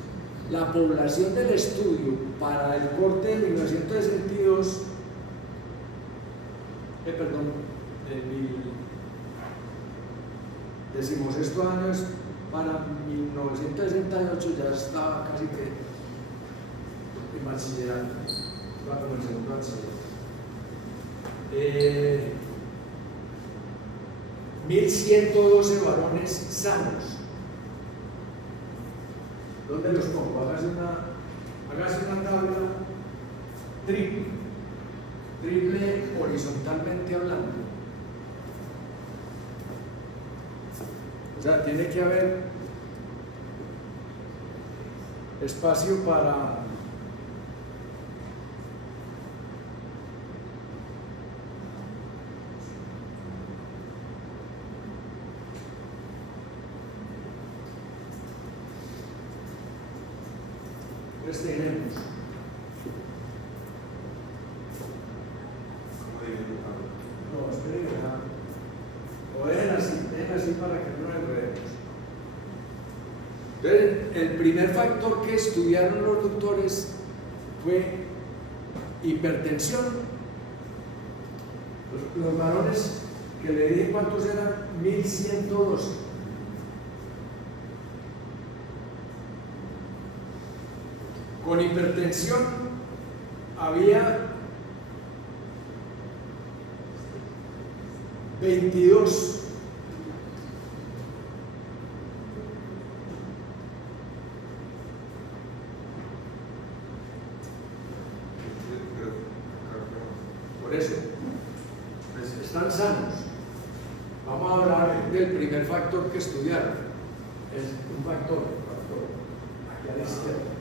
La población del estudio para el corte de 1962, del 16º año, para 1968 ya estaba casi que en bachillerato, iba como el segundo bachillerato. 1.112 varones sanos. ¿Dónde los pongo? Hágase una tabla triple horizontalmente hablando. O sea, tiene que haber espacio para Entonces tenemos ¿Cómo dividen Pablo? no, esperen, o dejen así para que no nos enredemos. Entonces, el primer factor que estudiaron los doctores fue hipertensión. Los varones que le dije cuántos eran, 1112. Con hipertensión había 22. Por eso, pues, están sanos. Vamos a hablar del primer factor que estudiaron. Es un factor, aquí a la izquierda.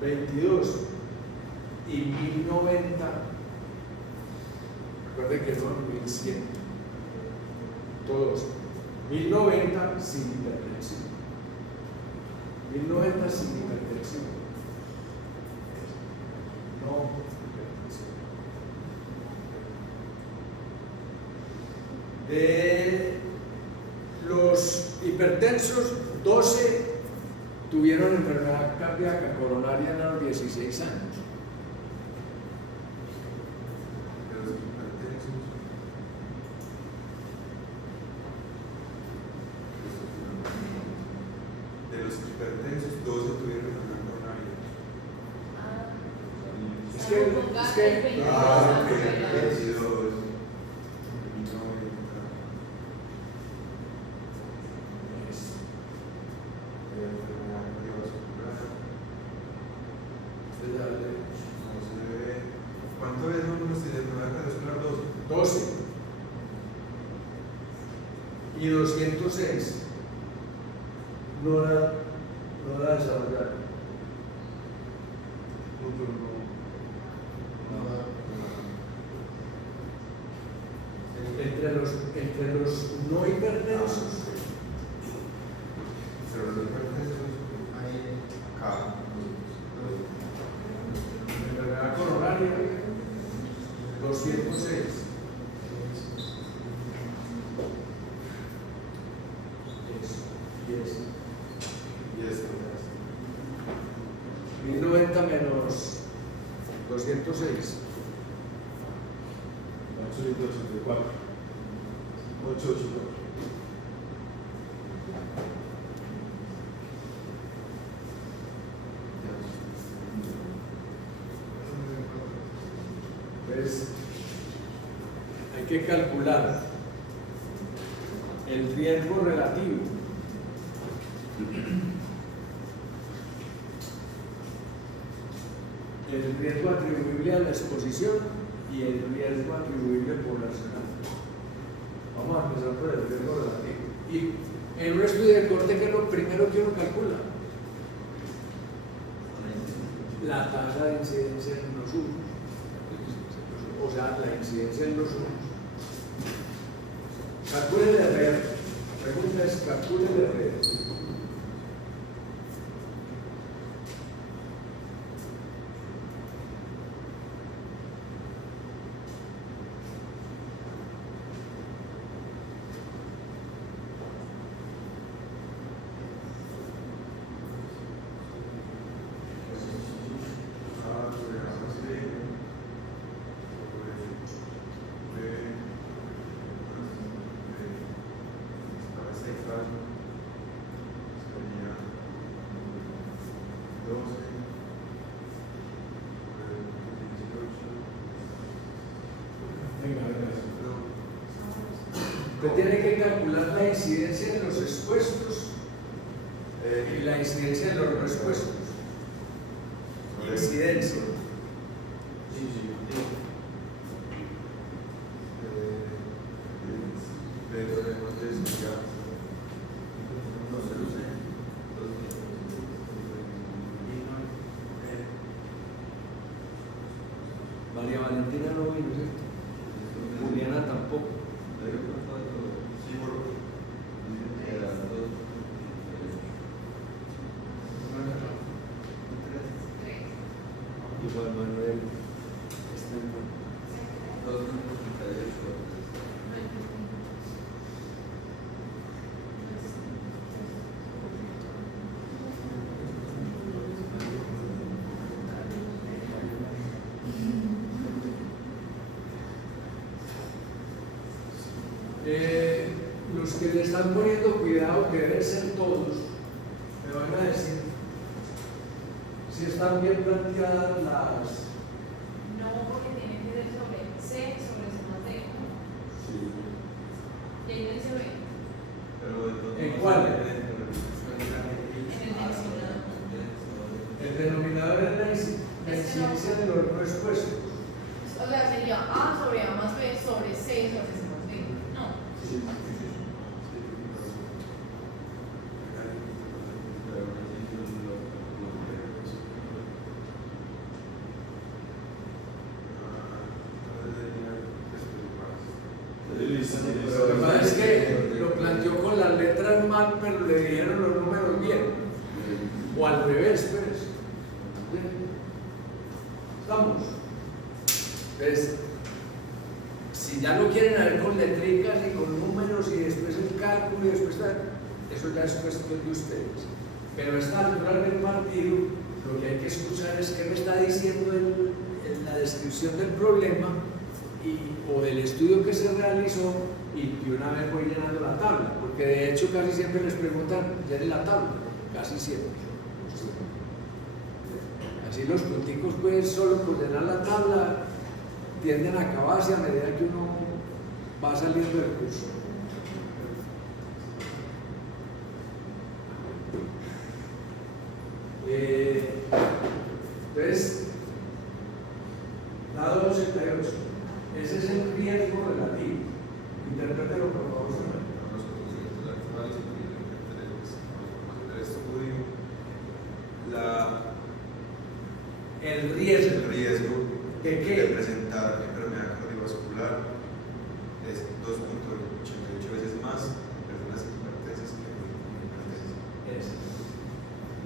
$22 y 1090. Recuerden que son 1100. Todos. 1090 sin hipertensión. 1090 sin hipertensión. No hipertensión. De los hipertensos, 12 tuvieron enfermedad cardíaca coronaria a los 16 años. De los hipertensos, 12 tuvieron enfermedad coronaria. Es que Ah, ok, 22. ¿Cuánto es uno de enfermedad cardiovascular? 12. 12 y 206 no la desarrollaron. Entre los no hipertensos, Pero los hipertensos hay acá. enfermedad coronaria, 206. Eso, Y esto. 1090 menos 206. 884. 884. Entonces, hay que calcular el riesgo relativo. El riesgo atribuible a la exposición y el riesgo atribuible poblacional. Vamos a empezar por el riesgo relativo. Y en un estudio de corte, ¿qué es lo primero que uno calcula? La tasa de incidencia en los usos. O sea, la incidencia en los usos. Calcule de red. La pregunta es, calcule de red. Usted tiene que calcular la incidencia en los expuestos y la incidencia en los no expuestos. Incidencia. María Valentina no vino, ¿cierto? Juliana tampoco. Juan Manuel está en... Dos grupos entre ellos. Los que le están poniendo cuidado, que deben ser todos, me van a decir si están bien planteadas las... No, porque tiene que ser sobre C, sobre C más D. Sí. Y ahí no dice B. ¿En cuál? En el denominador. El denominador es la incidencia de los no expuestos. O sea, sería A sobre A más B sobre C sobre C más D. No. Lo que pasa es que lo planteó con las letras mal, pero le dijeron los números bien. O al revés, pues. ¿Estamos? Entonces, si ya lo quieren ver con letricas y con números y después el cálculo y después eso ya es cuestión de ustedes. Pero a esta altura del partido, lo que hay que escuchar es qué me está diciendo en la descripción del problema o del estudio que se realizó, y de una vez voy llenando la tabla, porque de hecho casi siempre les preguntan, llenen la tabla, casi siempre. Así los punticos pues solo por llenar la tabla tienden a acabarse a medida que uno va saliendo del curso. Entonces, dado 88, ese es el riesgo relativo. Interprételo por favor. Los conocimientos actuales entre el estudio, El riesgo. el riesgo ¿De qué? de presentar enfermedad cardiovascular es 2.88 veces más en personas hipertensas que no hipertensas.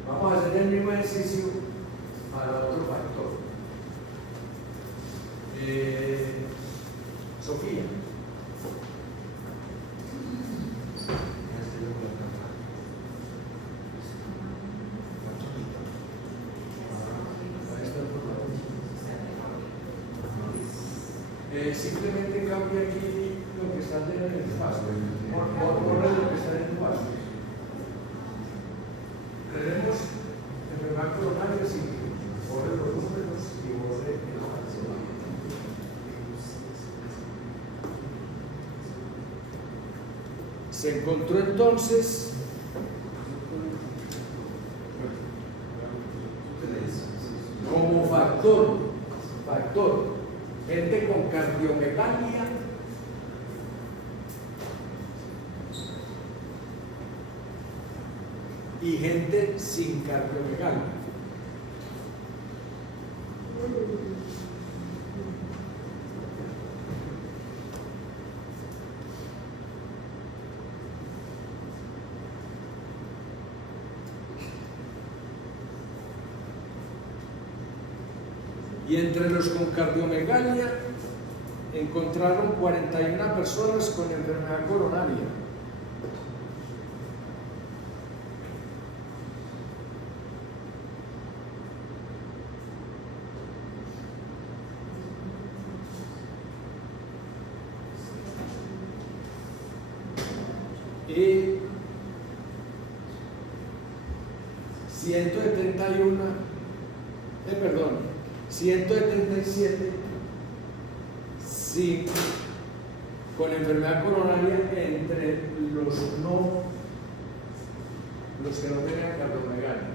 Vamos a hacer el mismo ejercicio para otro factor. Sofía. Simplemente cambia aquí lo que está en el espacio. Borra lo que está en el espacio. Tenemos enfermedad coronaria, sí. Borre los números y borre el espacio. Se encontró entonces como factor gente con cardiomegalia y gente sin cardiomegalia. Y entre los con cardiomegalia encontraron 41 personas con enfermedad coronaria. Y 177 sí, con enfermedad coronaria entre los que no tenían cardiomegalia.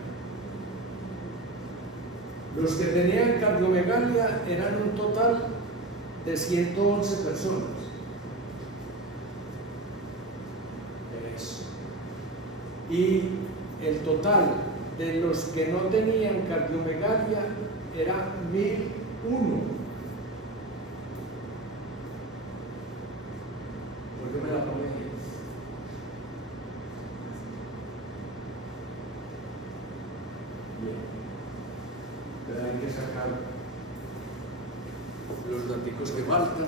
Los que tenían cardiomegalia eran un total de 111 personas. Eso. Y el total de los que no tenían cardiomegalia era 1001. ¿Por qué me la pone aquí? Bien. Pero hay que sacar los datos que faltan.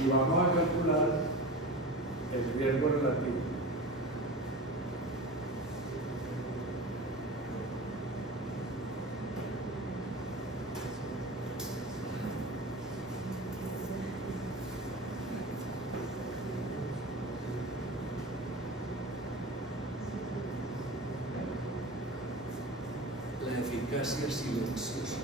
Y vamos a calcular el riesgo relativo. La eficacia silenciosa.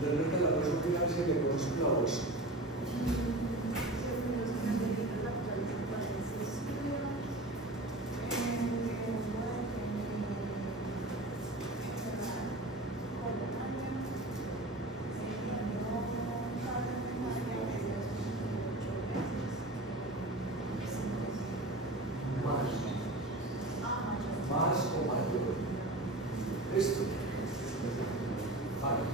Internet la persona que hace que conozca la voz. Más o mayor. Esto. Vale.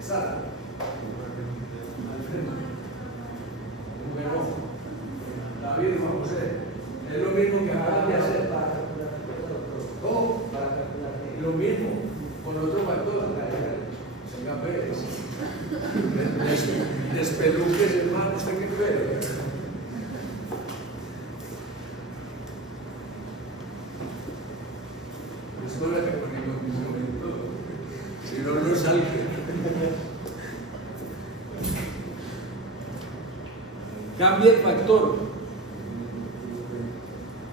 Sara. Alfredo. Número. David, José. Es lo mismo que acaban de hacer. ¿Cómo? Lo mismo con otro factor. Venga, Pérez. Despeluques, hermano, ¿usted qué cree? Escuela que ponemos mi momento, si no, no salga. Cambia el factor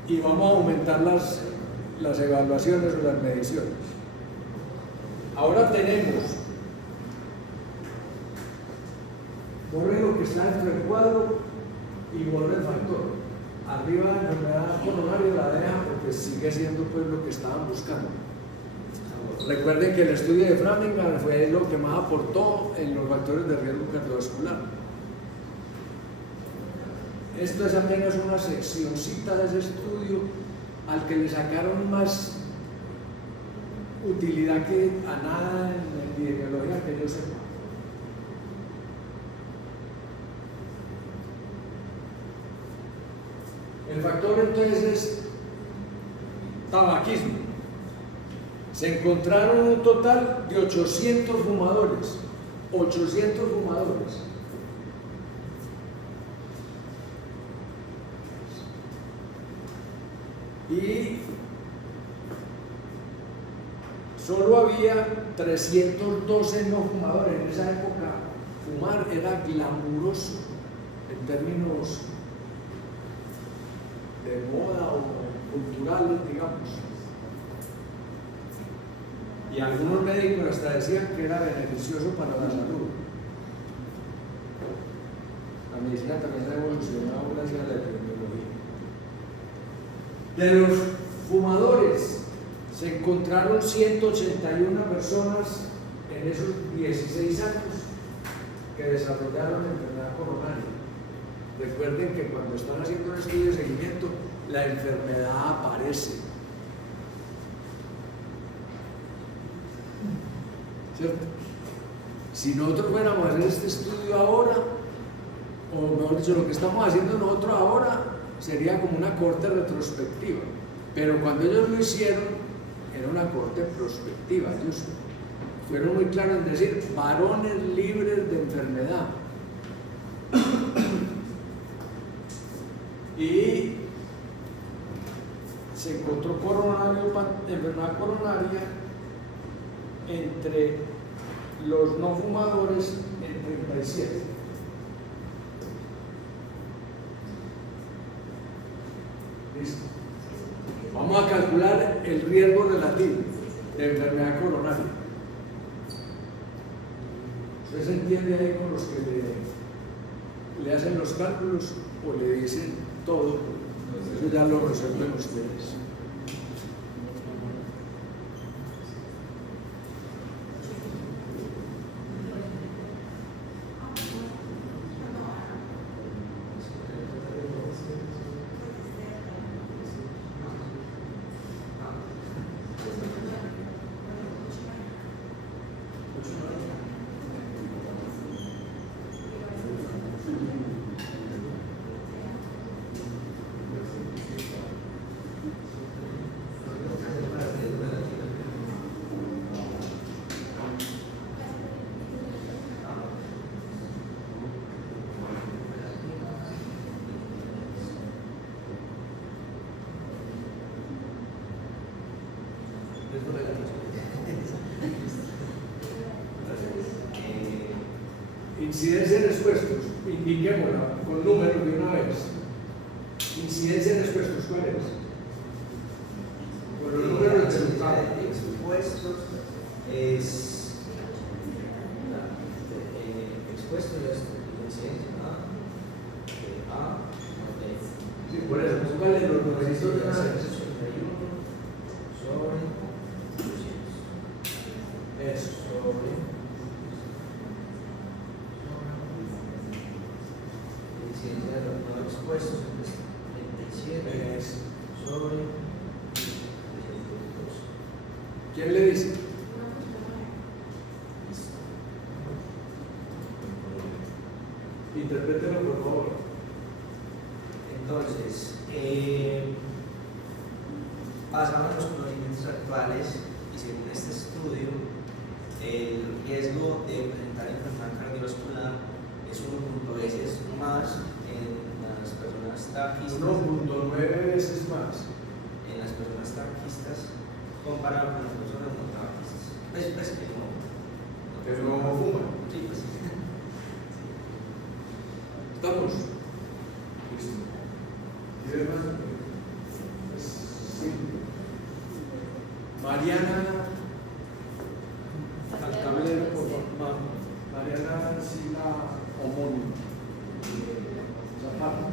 y vamos a aumentar las evaluaciones o las mediciones. Ahora tenemos, borre lo que está dentro del cuadro y borre el factor. Arriba la enfermedad coronaria la deja porque sigue siendo pues lo que estaban buscando. Recuerden que el estudio de Framingham fue lo que más aportó en los factores de riesgo cardiovascular. Esto es apenas una seccioncita de ese estudio al que le sacaron más utilidad que a nada en epidemiología que yo sepa. El factor entonces es tabaquismo. Se encontraron un total de 800 fumadores. 800 fumadores. Y solo había 312 no fumadores. En esa época fumar era glamuroso en términos de moda o culturales, digamos. Y algunos médicos hasta decían que era beneficioso para la salud. La medicina también ha evolucionado gracias a la epidemiología. De los fumadores se encontraron 181 personas en esos 16 años que desarrollaron enfermedad coronaria. Recuerden que cuando están haciendo un estudio de seguimiento, la enfermedad aparece. ¿Cierto? Si nosotros fuéramos a hacer este estudio ahora, o mejor dicho, lo que estamos haciendo nosotros ahora sería como una corte retrospectiva. Pero cuando ellos lo hicieron, era una corte prospectiva. Ellos fueron muy claros en decir varones libres de enfermedad. Y se encontró enfermedad coronaria entre los no fumadores en 37. ¿Listo? Vamos a calcular el riesgo relativo de enfermedad coronaria. ¿Usted se entiende ahí con los que le le hacen los cálculos o le dicen todo. Eso ya lo resuelven ustedes. Incidencia en expuestos, indiquémosla con números de una vez. Incidencia en expuestos, ¿cuál es? Con los números de expuestos es expuesto es incidencia A B. Sí, por eso, póngale los numeritos de una vez. Sobre 200. Eso. Sobre incidencia de los no expuestos es 27 Eso. sobre 312. ¿Quién le dice? Interprételo, por favor. Entonces, basado en los conocimientos actuales y según este estudio, el riesgo de presentar enfermedad cardiovascular es 1.2 veces más en las personas tabaquistas. 1.9 veces más. En las personas tabaquistas comparado con las personas no tabaquistas. Pues que no. Que no fuman. Sí, pues sí. ¿Estamos? Listo. ¿Y demás? Es simple. Mariana, al tablero, por favor. Mariana Sila homónima. Zapata.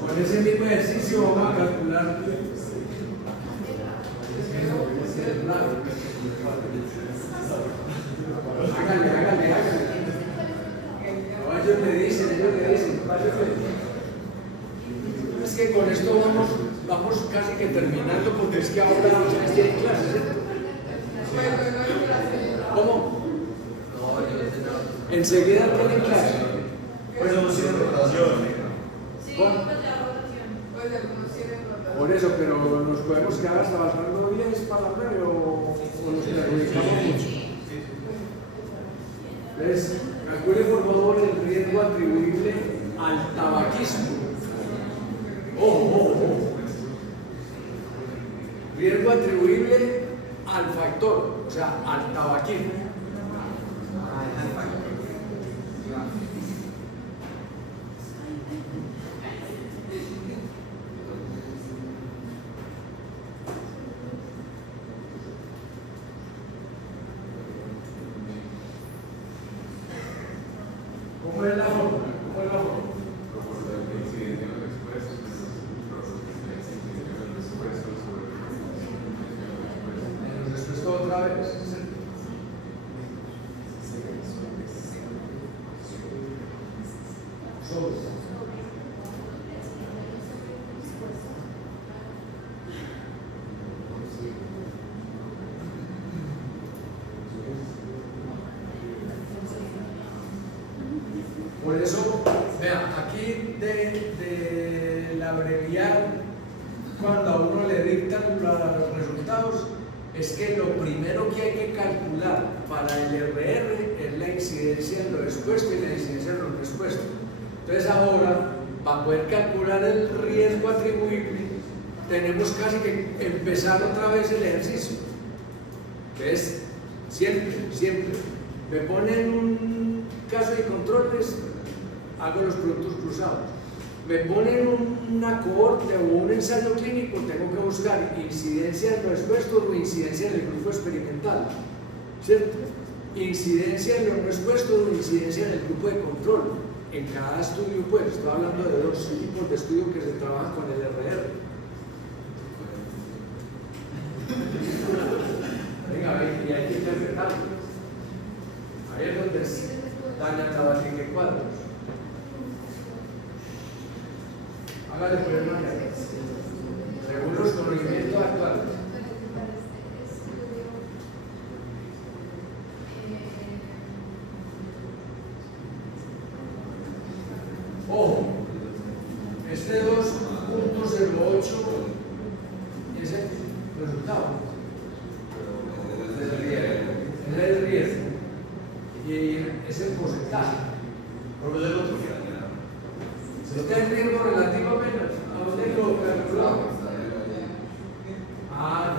Con ese mismo ejercicio vamos a calcular. Hágale. No, ellos le dicen, es que con esto vamos casi que terminando porque es que ahora ya tienen clases, ¿eh? ¿Cómo? Enseguida tienen clases. Pues no tiene rotación. Sí, ¿Cómo? pues la rotación. Pues algunos tienen rotación. Por eso, pero nos podemos quedar hasta bastante 10 para la breve o nos perjudicamos mucho. Entonces, calcule por favor el riesgo atribuible al tabaquismo. Ojo. Riesgo atribuible al factor, o sea, al tabaquismo. ¿Cómo es la forma? Proporcionar la incidencia de los expuestos Nos expuesto otra vez. Sobre. Por eso, vean, aquí de la abreviar, cuando a uno le dictan los resultados, es que lo primero que hay que calcular para el RR es la incidencia en lo expuesto y la incidencia en lo no expuesto. Entonces ahora, para poder calcular el riesgo atribuible, tenemos casi que empezar otra vez el ejercicio. Entonces, siempre, me ponen un caso de controles, hago los productos cruzados. Me ponen una cohorte o un ensayo clínico, tengo que buscar incidencia en lo expuesto o incidencia en el grupo experimental. ¿cierto? Incidencia en lo no expuesto, incidencia en el grupo de control. En cada estudio, pues, estoy hablando de dos tipos de estudio que se trabajan con el RR. Venga, ven, y hay que interpretarlo. Ahí es donde daña la batería de cuadros. Hágale por el mañana. Según los conocimientos actuales. Ojo, este 2.08 es el resultado. Es el riesgo. Y es el porcentaje. Este es el riesgo relativo apenas. ¿A dónde lo calculamos? Ah,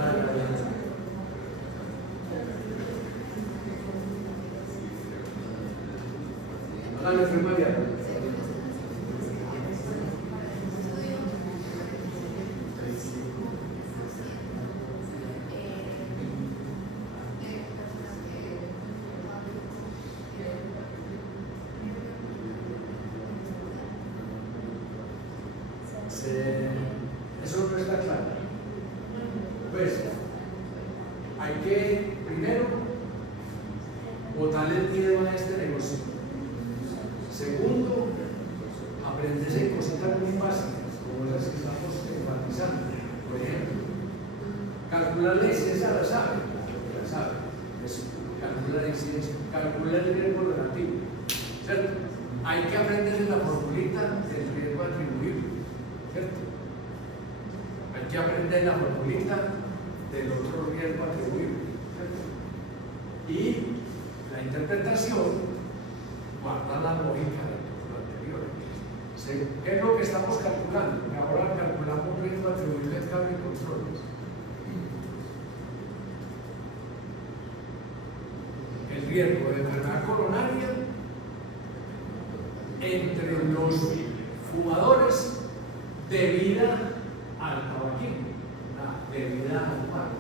ya. Hágale primaria. Eso no está claro. Pues hay que primero botarle el miedo a este negocio. Segundo, aprenderse cositas muy básicas, como las que estamos enfatizando. Por ejemplo, calcular la incidencia la sabe. Es calcular la incidencia, calcular el riesgo relativo. ¿Cierto? Hay que aprenderse la formulita del riesgo atribuible. ¿Cierto? Hay que aprender la formulita del otro riesgo atribuible. ¿Cierto? Y la interpretación guarda la lógica de lo anterior. ¿Qué es lo que estamos calculando? Ahora calculamos riesgo atribuible en cambio de controles. El riesgo de enfermedad coronaria entre los fumadores debida al tabaquismo, debida al tabaco.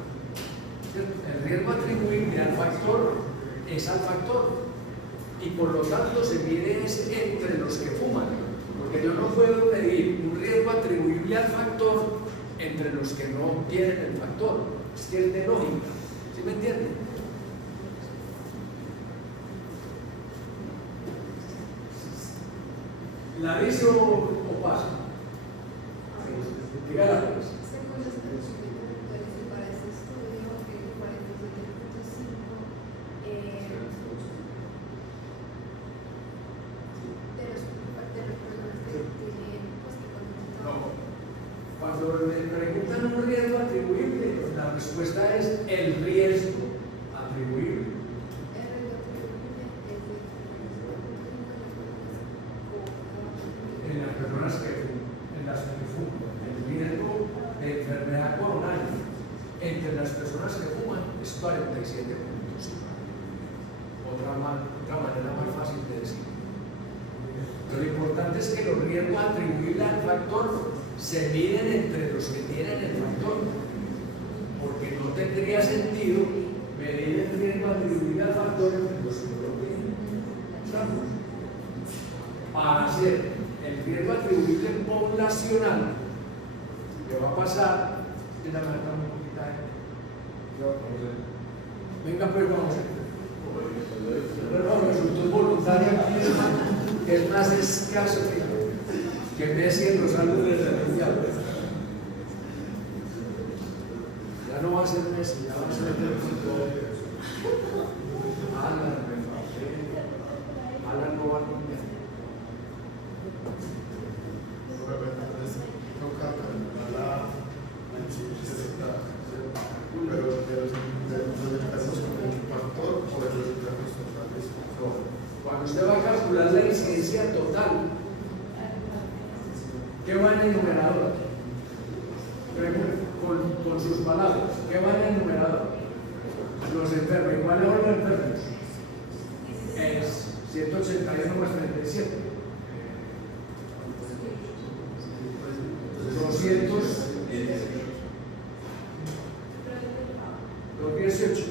El riesgo atribuible al factor es al factor y por lo tanto se mide entre los que fuman, porque yo no puedo medir un riesgo atribuible al factor entre los que no tienen el factor. Es que es de lógica, ¿sí me entienden? ¿La dice o pasa? Dígala pues. Según los conocimientos para este estudio, el 47.5 de los personas que tienen No. Cuando le preguntan un riesgo atribuible, la respuesta es el riesgo atribuible. En las personas que fuman, el riesgo de enfermedad coronaria entre las personas que fuman es 47.5. Otra manera más fácil de decir. Pero lo importante es que los riesgos atribuibles al factor se miden entre los que tienen el factor, porque no tendría sentido medir el riesgo atribuible al factor entre los que no lo tienen. ¿Estamos? Para hacer el riesgo atribuible poblacional, que va a pasar en la meta muy poquita. Venga, pues vamos a ver. Los resultados voluntarios es más escaso que Messi en los años de mundial. Ya no va a ser Messi, ya va a ser el fútbol. Alan no va a mundial. Cuando usted va a calcular la incidencia total, ¿qué va en el numerador? Con sus palabras, ¿qué va en el numerador? Los enfermos, ¿cuáles son los enfermos? Es 181 más 37. 218.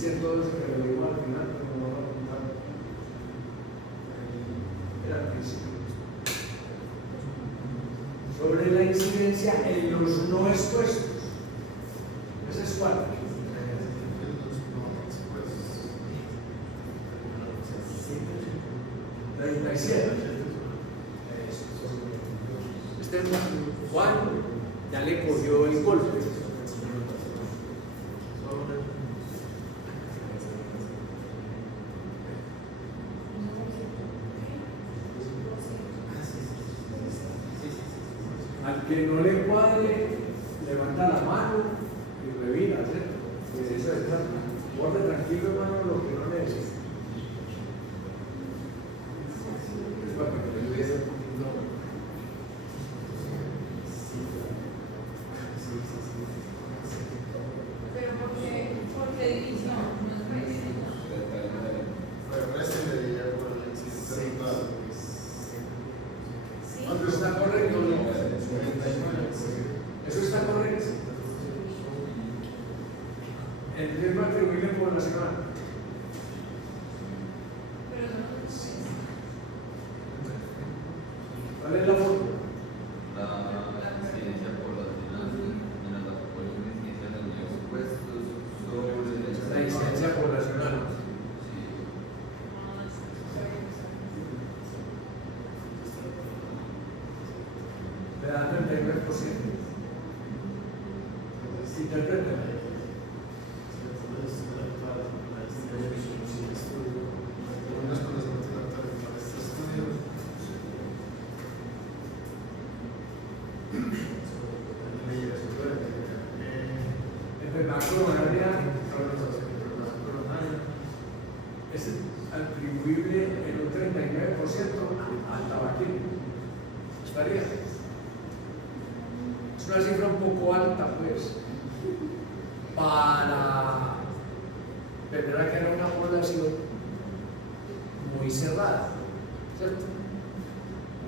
hice todo eso que lo digo al final, pero no lo voy a contar. Era al principio. Sobre la incidencia en los no expuestos. Ese es cuál. 37. Este Juan ya le cogió el golpe. Al que no le cuadre, levanta la mano y revira, ¿cierto? Que eso es guarde tranquilo, hermano, lo que no necesita. Es para que le ayude un poquito. Pero porque división, no es previsión. Sí. ¿Cuánto está correcto? Eso está correcto. El riesgo atribuible poblacional. Pero eso no es ¿Cuál es la fórmula? La incidencia poblacional menos la proporción de incidencia de los expuestos sobre La incidencia poblacional. Le dan 39%. Interpreten. Enfermedad coronaria es atribuible en un 39% al tabaquismo. ¿Estaría? Es una cifra un poco alta, pues, para tener que era una población muy cerrada, ¿cierto?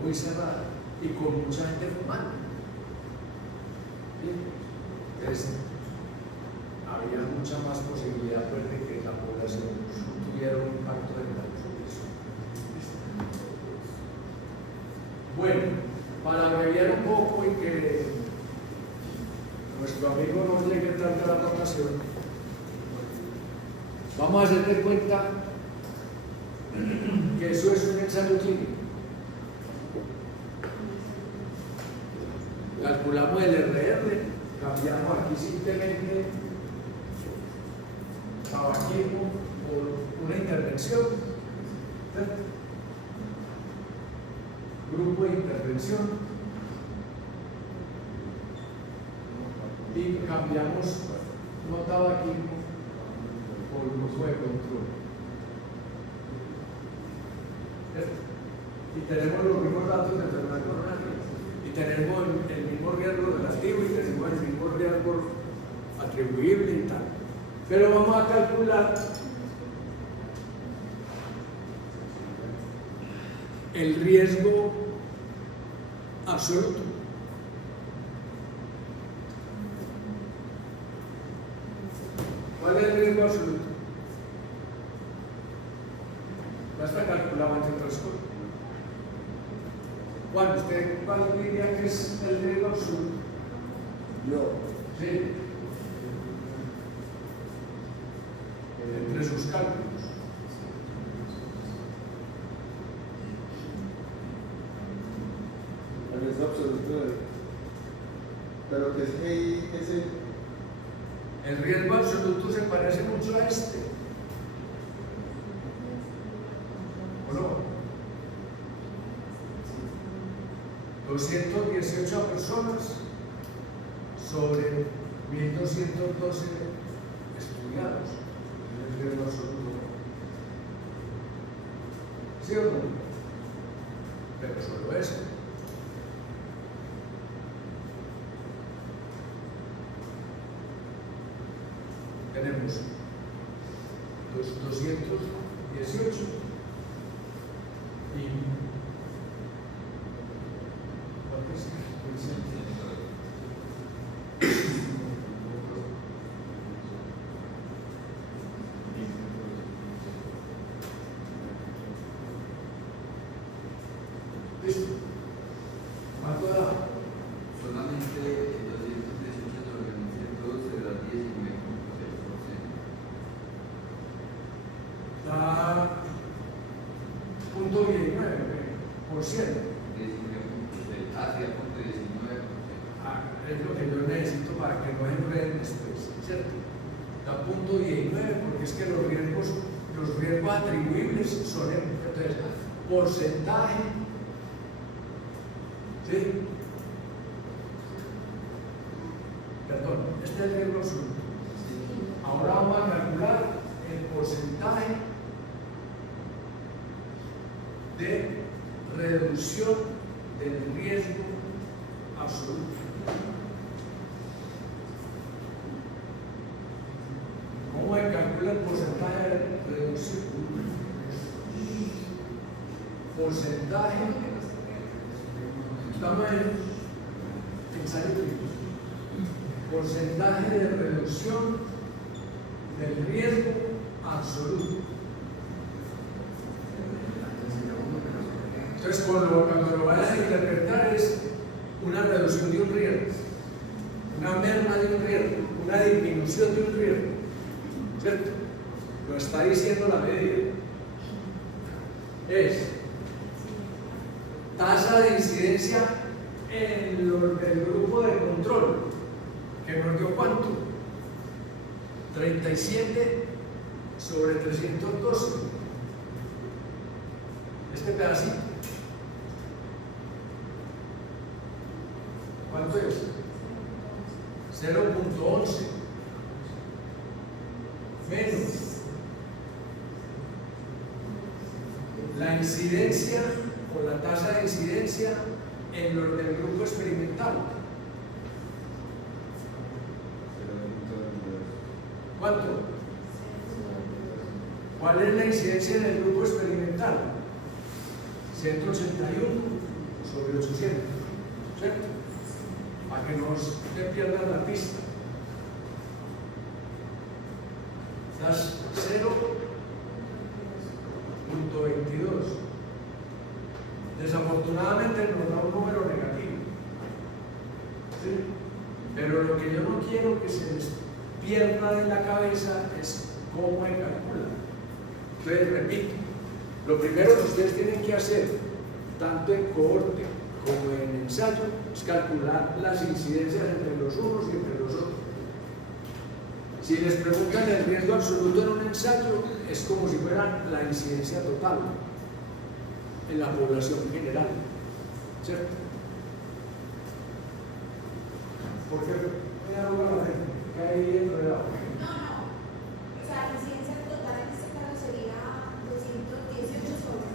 Muy cerrada y con mucha gente fumando. ¿Bien? Entonces, había mucha más posibilidad pues, de que la población tuviera un impacto en la eso. Bueno, para abreviar un poco y que nuestro amigo no llegue tarde a la formación, vamos a hacer de cuenta que eso es un ensayo clínico. Calculamos el RR, cambiamos aquí simplemente tabaquismo por una intervención, ¿cierto? Grupo de intervención y cambiamos no tabaquismo por grupo de control, ¿cierto? Y tenemos los mismos datos de enfermedad coronaria y tenemos el mismo riesgo relativo y tenemos el mismo riesgo atribuible y tal. Pero vamos a calcular el riesgo absoluto. ¿Cuál es el riesgo absoluto? Ya está calculado entre otras cosas. Juan, ¿usted cuál diría que es el riesgo absoluto? Yo, Sí. Entre sus cálculos. el riesgo absoluto de... Pero que es ese... El riesgo absoluto se parece mucho a este. ¿O no? 218 personas sobre 1212 estudiados. Es el riesgo absoluto. ¿Sí o no? Pero solo eso. Tenemos 218 y ¿cuánto es? es lo que yo necesito para que no enreden después, ¿cierto? Da punto 19, porque es que los riesgos atribuibles son entonces porcentaje, ¿sí? Perdón, este es el riesgo absoluto. Ahora vamos a calcular el porcentaje de reducción del riesgo absoluto. ¿Cómo se calcula el porcentaje de reducción? Porcentaje, estamos en ensayo clínico. Porcentaje de reducción del riesgo absoluto. Entonces, cuando lo vayas a interpretar es una reducción de un riesgo, una merma de un riesgo, una disminución de un riesgo, ¿cierto? Lo está diciendo la medida. Es tasa de incidencia en el grupo de control, que nos dio ¿cuánto? 37 sobre 312. Este pedacito. ¿Cuánto es? 0.11 menos la incidencia o la tasa de incidencia en los del grupo experimental. ¿Cuánto? ¿Cuál es la incidencia en el grupo experimental? 181 sobre 800, ¿cierto? Para que no se pierdan la pista. Das 0.22. Desafortunadamente nos da un número negativo, ¿sí? Pero lo que yo no quiero que se les pierda de la cabeza es cómo se calcula. Entonces, repito, lo primero que ustedes tienen que hacer, tanto en cohorte como en ensayo, es calcular las incidencias entre los unos y entre los otros. Si les preguntan el riesgo absoluto en un ensayo, es como si fuera la incidencia total en la población general, ¿cierto? ¿Por qué me hago la gente? ¿Qué hay enredado? No. O sea, la incidencia total en este caso sería 218 sobre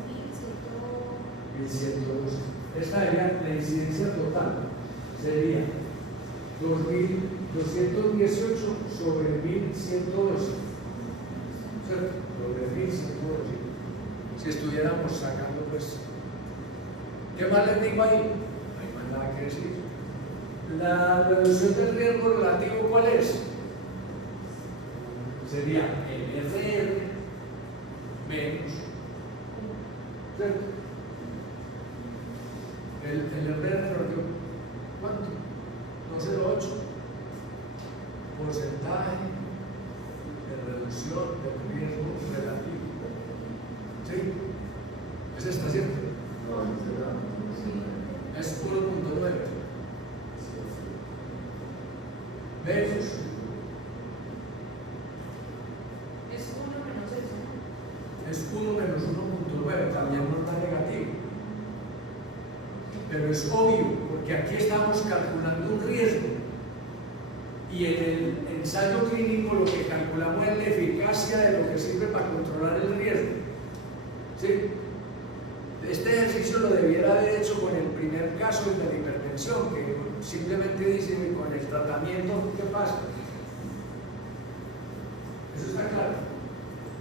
1112. Esta sería la incidencia total. Sería 2218 sobre 1112. ¿Cierto? Sobre 1112. Si estuviéramos sacando, pues, ¿qué más les digo ahí? No hay más nada que decir. La reducción del riesgo relativo, ¿cuál es? Sería el RR menos, ¿cierto? El RR relativo, ¿cuánto? 208. Porcentaje de reducción del riesgo relativo. ¿Sí? ¿Ese está cierto? Es 1.9 menos Es 1 menos eso. es 1 menos 1.9, también no está negativo, pero es obvio porque aquí estamos calculando un riesgo y en el ensayo clínico lo que calculamos es la eficacia de lo que sirve para controlar el riesgo, ¿sí? Este ejercicio lo debiera haber hecho con el primer caso de la hipertensión, que simplemente dice con el tratamiento, ¿qué pasa? Eso está claro.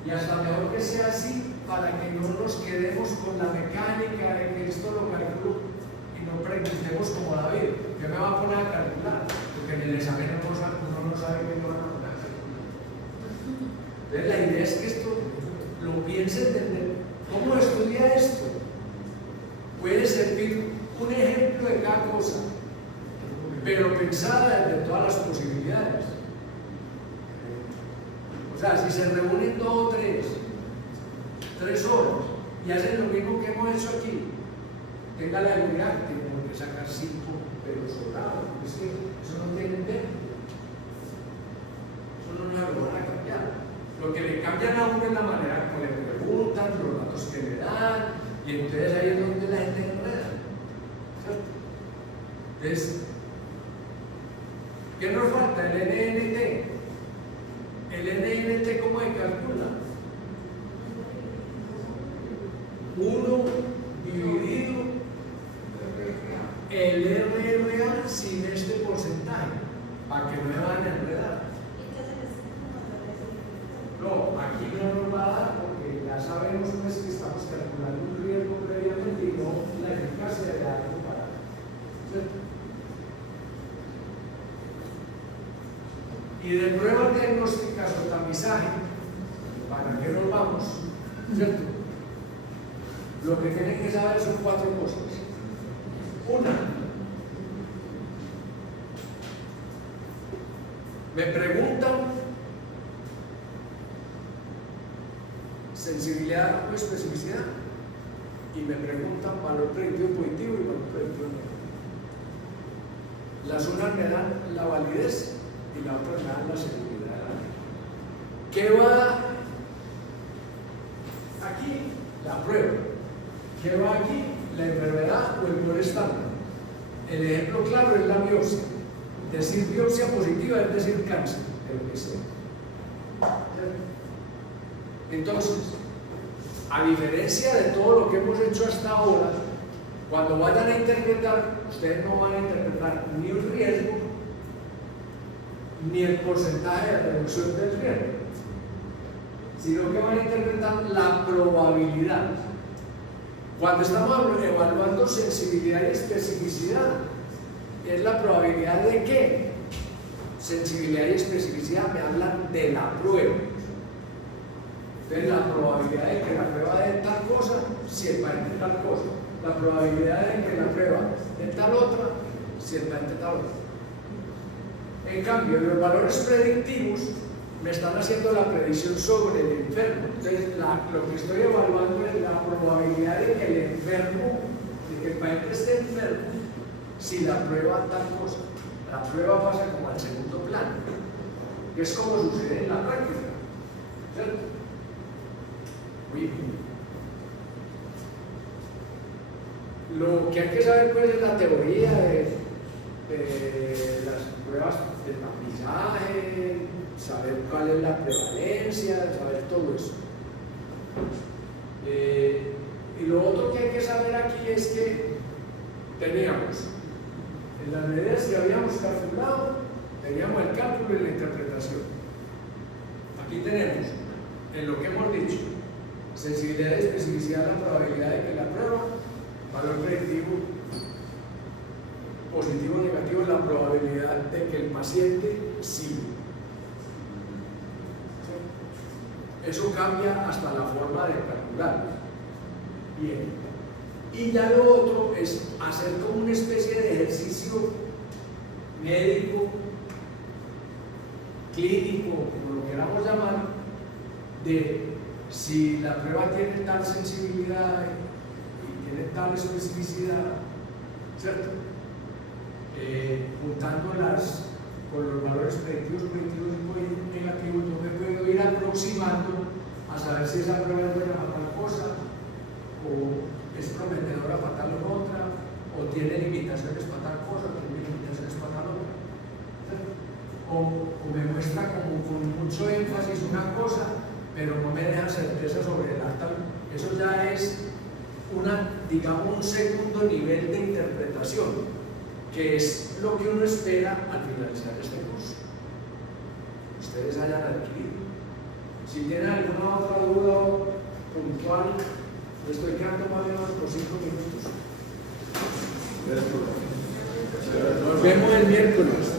Y hasta mejor que sea así, para que no nos quedemos con la mecánica de que esto lo calculo y no preguntemos como David, ¿qué me va a poner a calcular? Porque en el examen uno no sabe qué me van a poner a calcular. Entonces la idea es que esto lo piense entender. ¿Cómo estudia esto? Puede servir un ejemplo de cada cosa, pero pensada desde todas las posibilidades. O sea, si se reúnen 2 o 3 horas y hacen lo mismo que hemos hecho aquí, tenga la seguridad que tenemos que sacar 5 pero sobrados. Es que eso engañan a uno en la manera como le preguntan, los datos que le dan, y entonces ahí es donde la gente enreda, ¿cierto? Entonces, ¿qué nos falta? El NNT. ¿El NNT cómo se calcula? 1 dividido el RRA sin este porcentaje, para que no me van a enredar. No, aquí no nos va a dar porque ya sabemos pues, que estamos calculando un riesgo previamente y no la eficacia de la comparada. ¿Cierto? Y de pruebas diagnósticas o tamizaje, ¿para qué nos vamos? ¿Cierto? Lo que tienen que saber son 4 cosas. Una, me preguntan sensibilidad o especificidad y me preguntan valor predictivo positivo y valor predictivo negativo. Las unas me dan la validez y la otra me dan la seguridad. ¿Qué va aquí? La prueba. ¿Qué va aquí? La enfermedad o el buen estándar. El ejemplo claro es la biopsia. Decir biopsia positiva es decir cáncer, de lo que sea. Entonces, a diferencia de todo lo que hemos hecho hasta ahora, cuando vayan a interpretar, ustedes no van a interpretar ni el riesgo ni el porcentaje de reducción del riesgo, sino que van a interpretar la probabilidad. Cuando estamos evaluando sensibilidad y especificidad, es la probabilidad de que sensibilidad y especificidad me hablan de la prueba. Entonces, la probabilidad de que la prueba dé tal cosa, si es para tal cosa. La probabilidad de que la prueba dé tal otra, si es para tal otra. En cambio, los valores predictivos me están haciendo la predicción sobre el enfermo. Entonces, lo que estoy evaluando es la probabilidad de que el enfermo, de que el paciente esté enfermo, si la prueba tal cosa. La prueba pasa como al segundo plano, que es como sucede en la práctica, ¿cierto? Muy bien. Lo que hay que saber pues es la teoría de las pruebas de tamizaje, saber cuál es la prevalencia, saber todo eso. Y lo otro que hay que saber aquí es que teníamos, en las medidas que habíamos calculado, teníamos el cálculo y la interpretación. Aquí tenemos, en lo que hemos dicho, sensibilidad y especificidad, la probabilidad de que la prueba, valor predictivo, positivo o negativo, la probabilidad de que el paciente siga. Eso cambia hasta la forma de calcular. Bien. Y ya lo otro es hacer como una especie de ejercicio médico, clínico, como lo queramos llamar, de si la prueba tiene tal sensibilidad y tiene tal especificidad, ¿cierto? Juntándolas con los valores predictivos, positivos y negativos, yo me puedo ir aproximando a saber si esa prueba es buena para tal cosa, o es prometedora para tal otra, o tiene limitaciones para tal cosa, o tiene limitaciones para tal otra. O me muestra como con mucho énfasis una cosa, pero no me deja certeza sobre la tal. Eso ya es digamos, un segundo nivel de interpretación, que es lo que uno espera al finalizar este curso. Ustedes hayan adquirido. Si tienen alguna otra duda puntual, me estoy quedando más o menos por 5 minutos. Nos vemos el miércoles.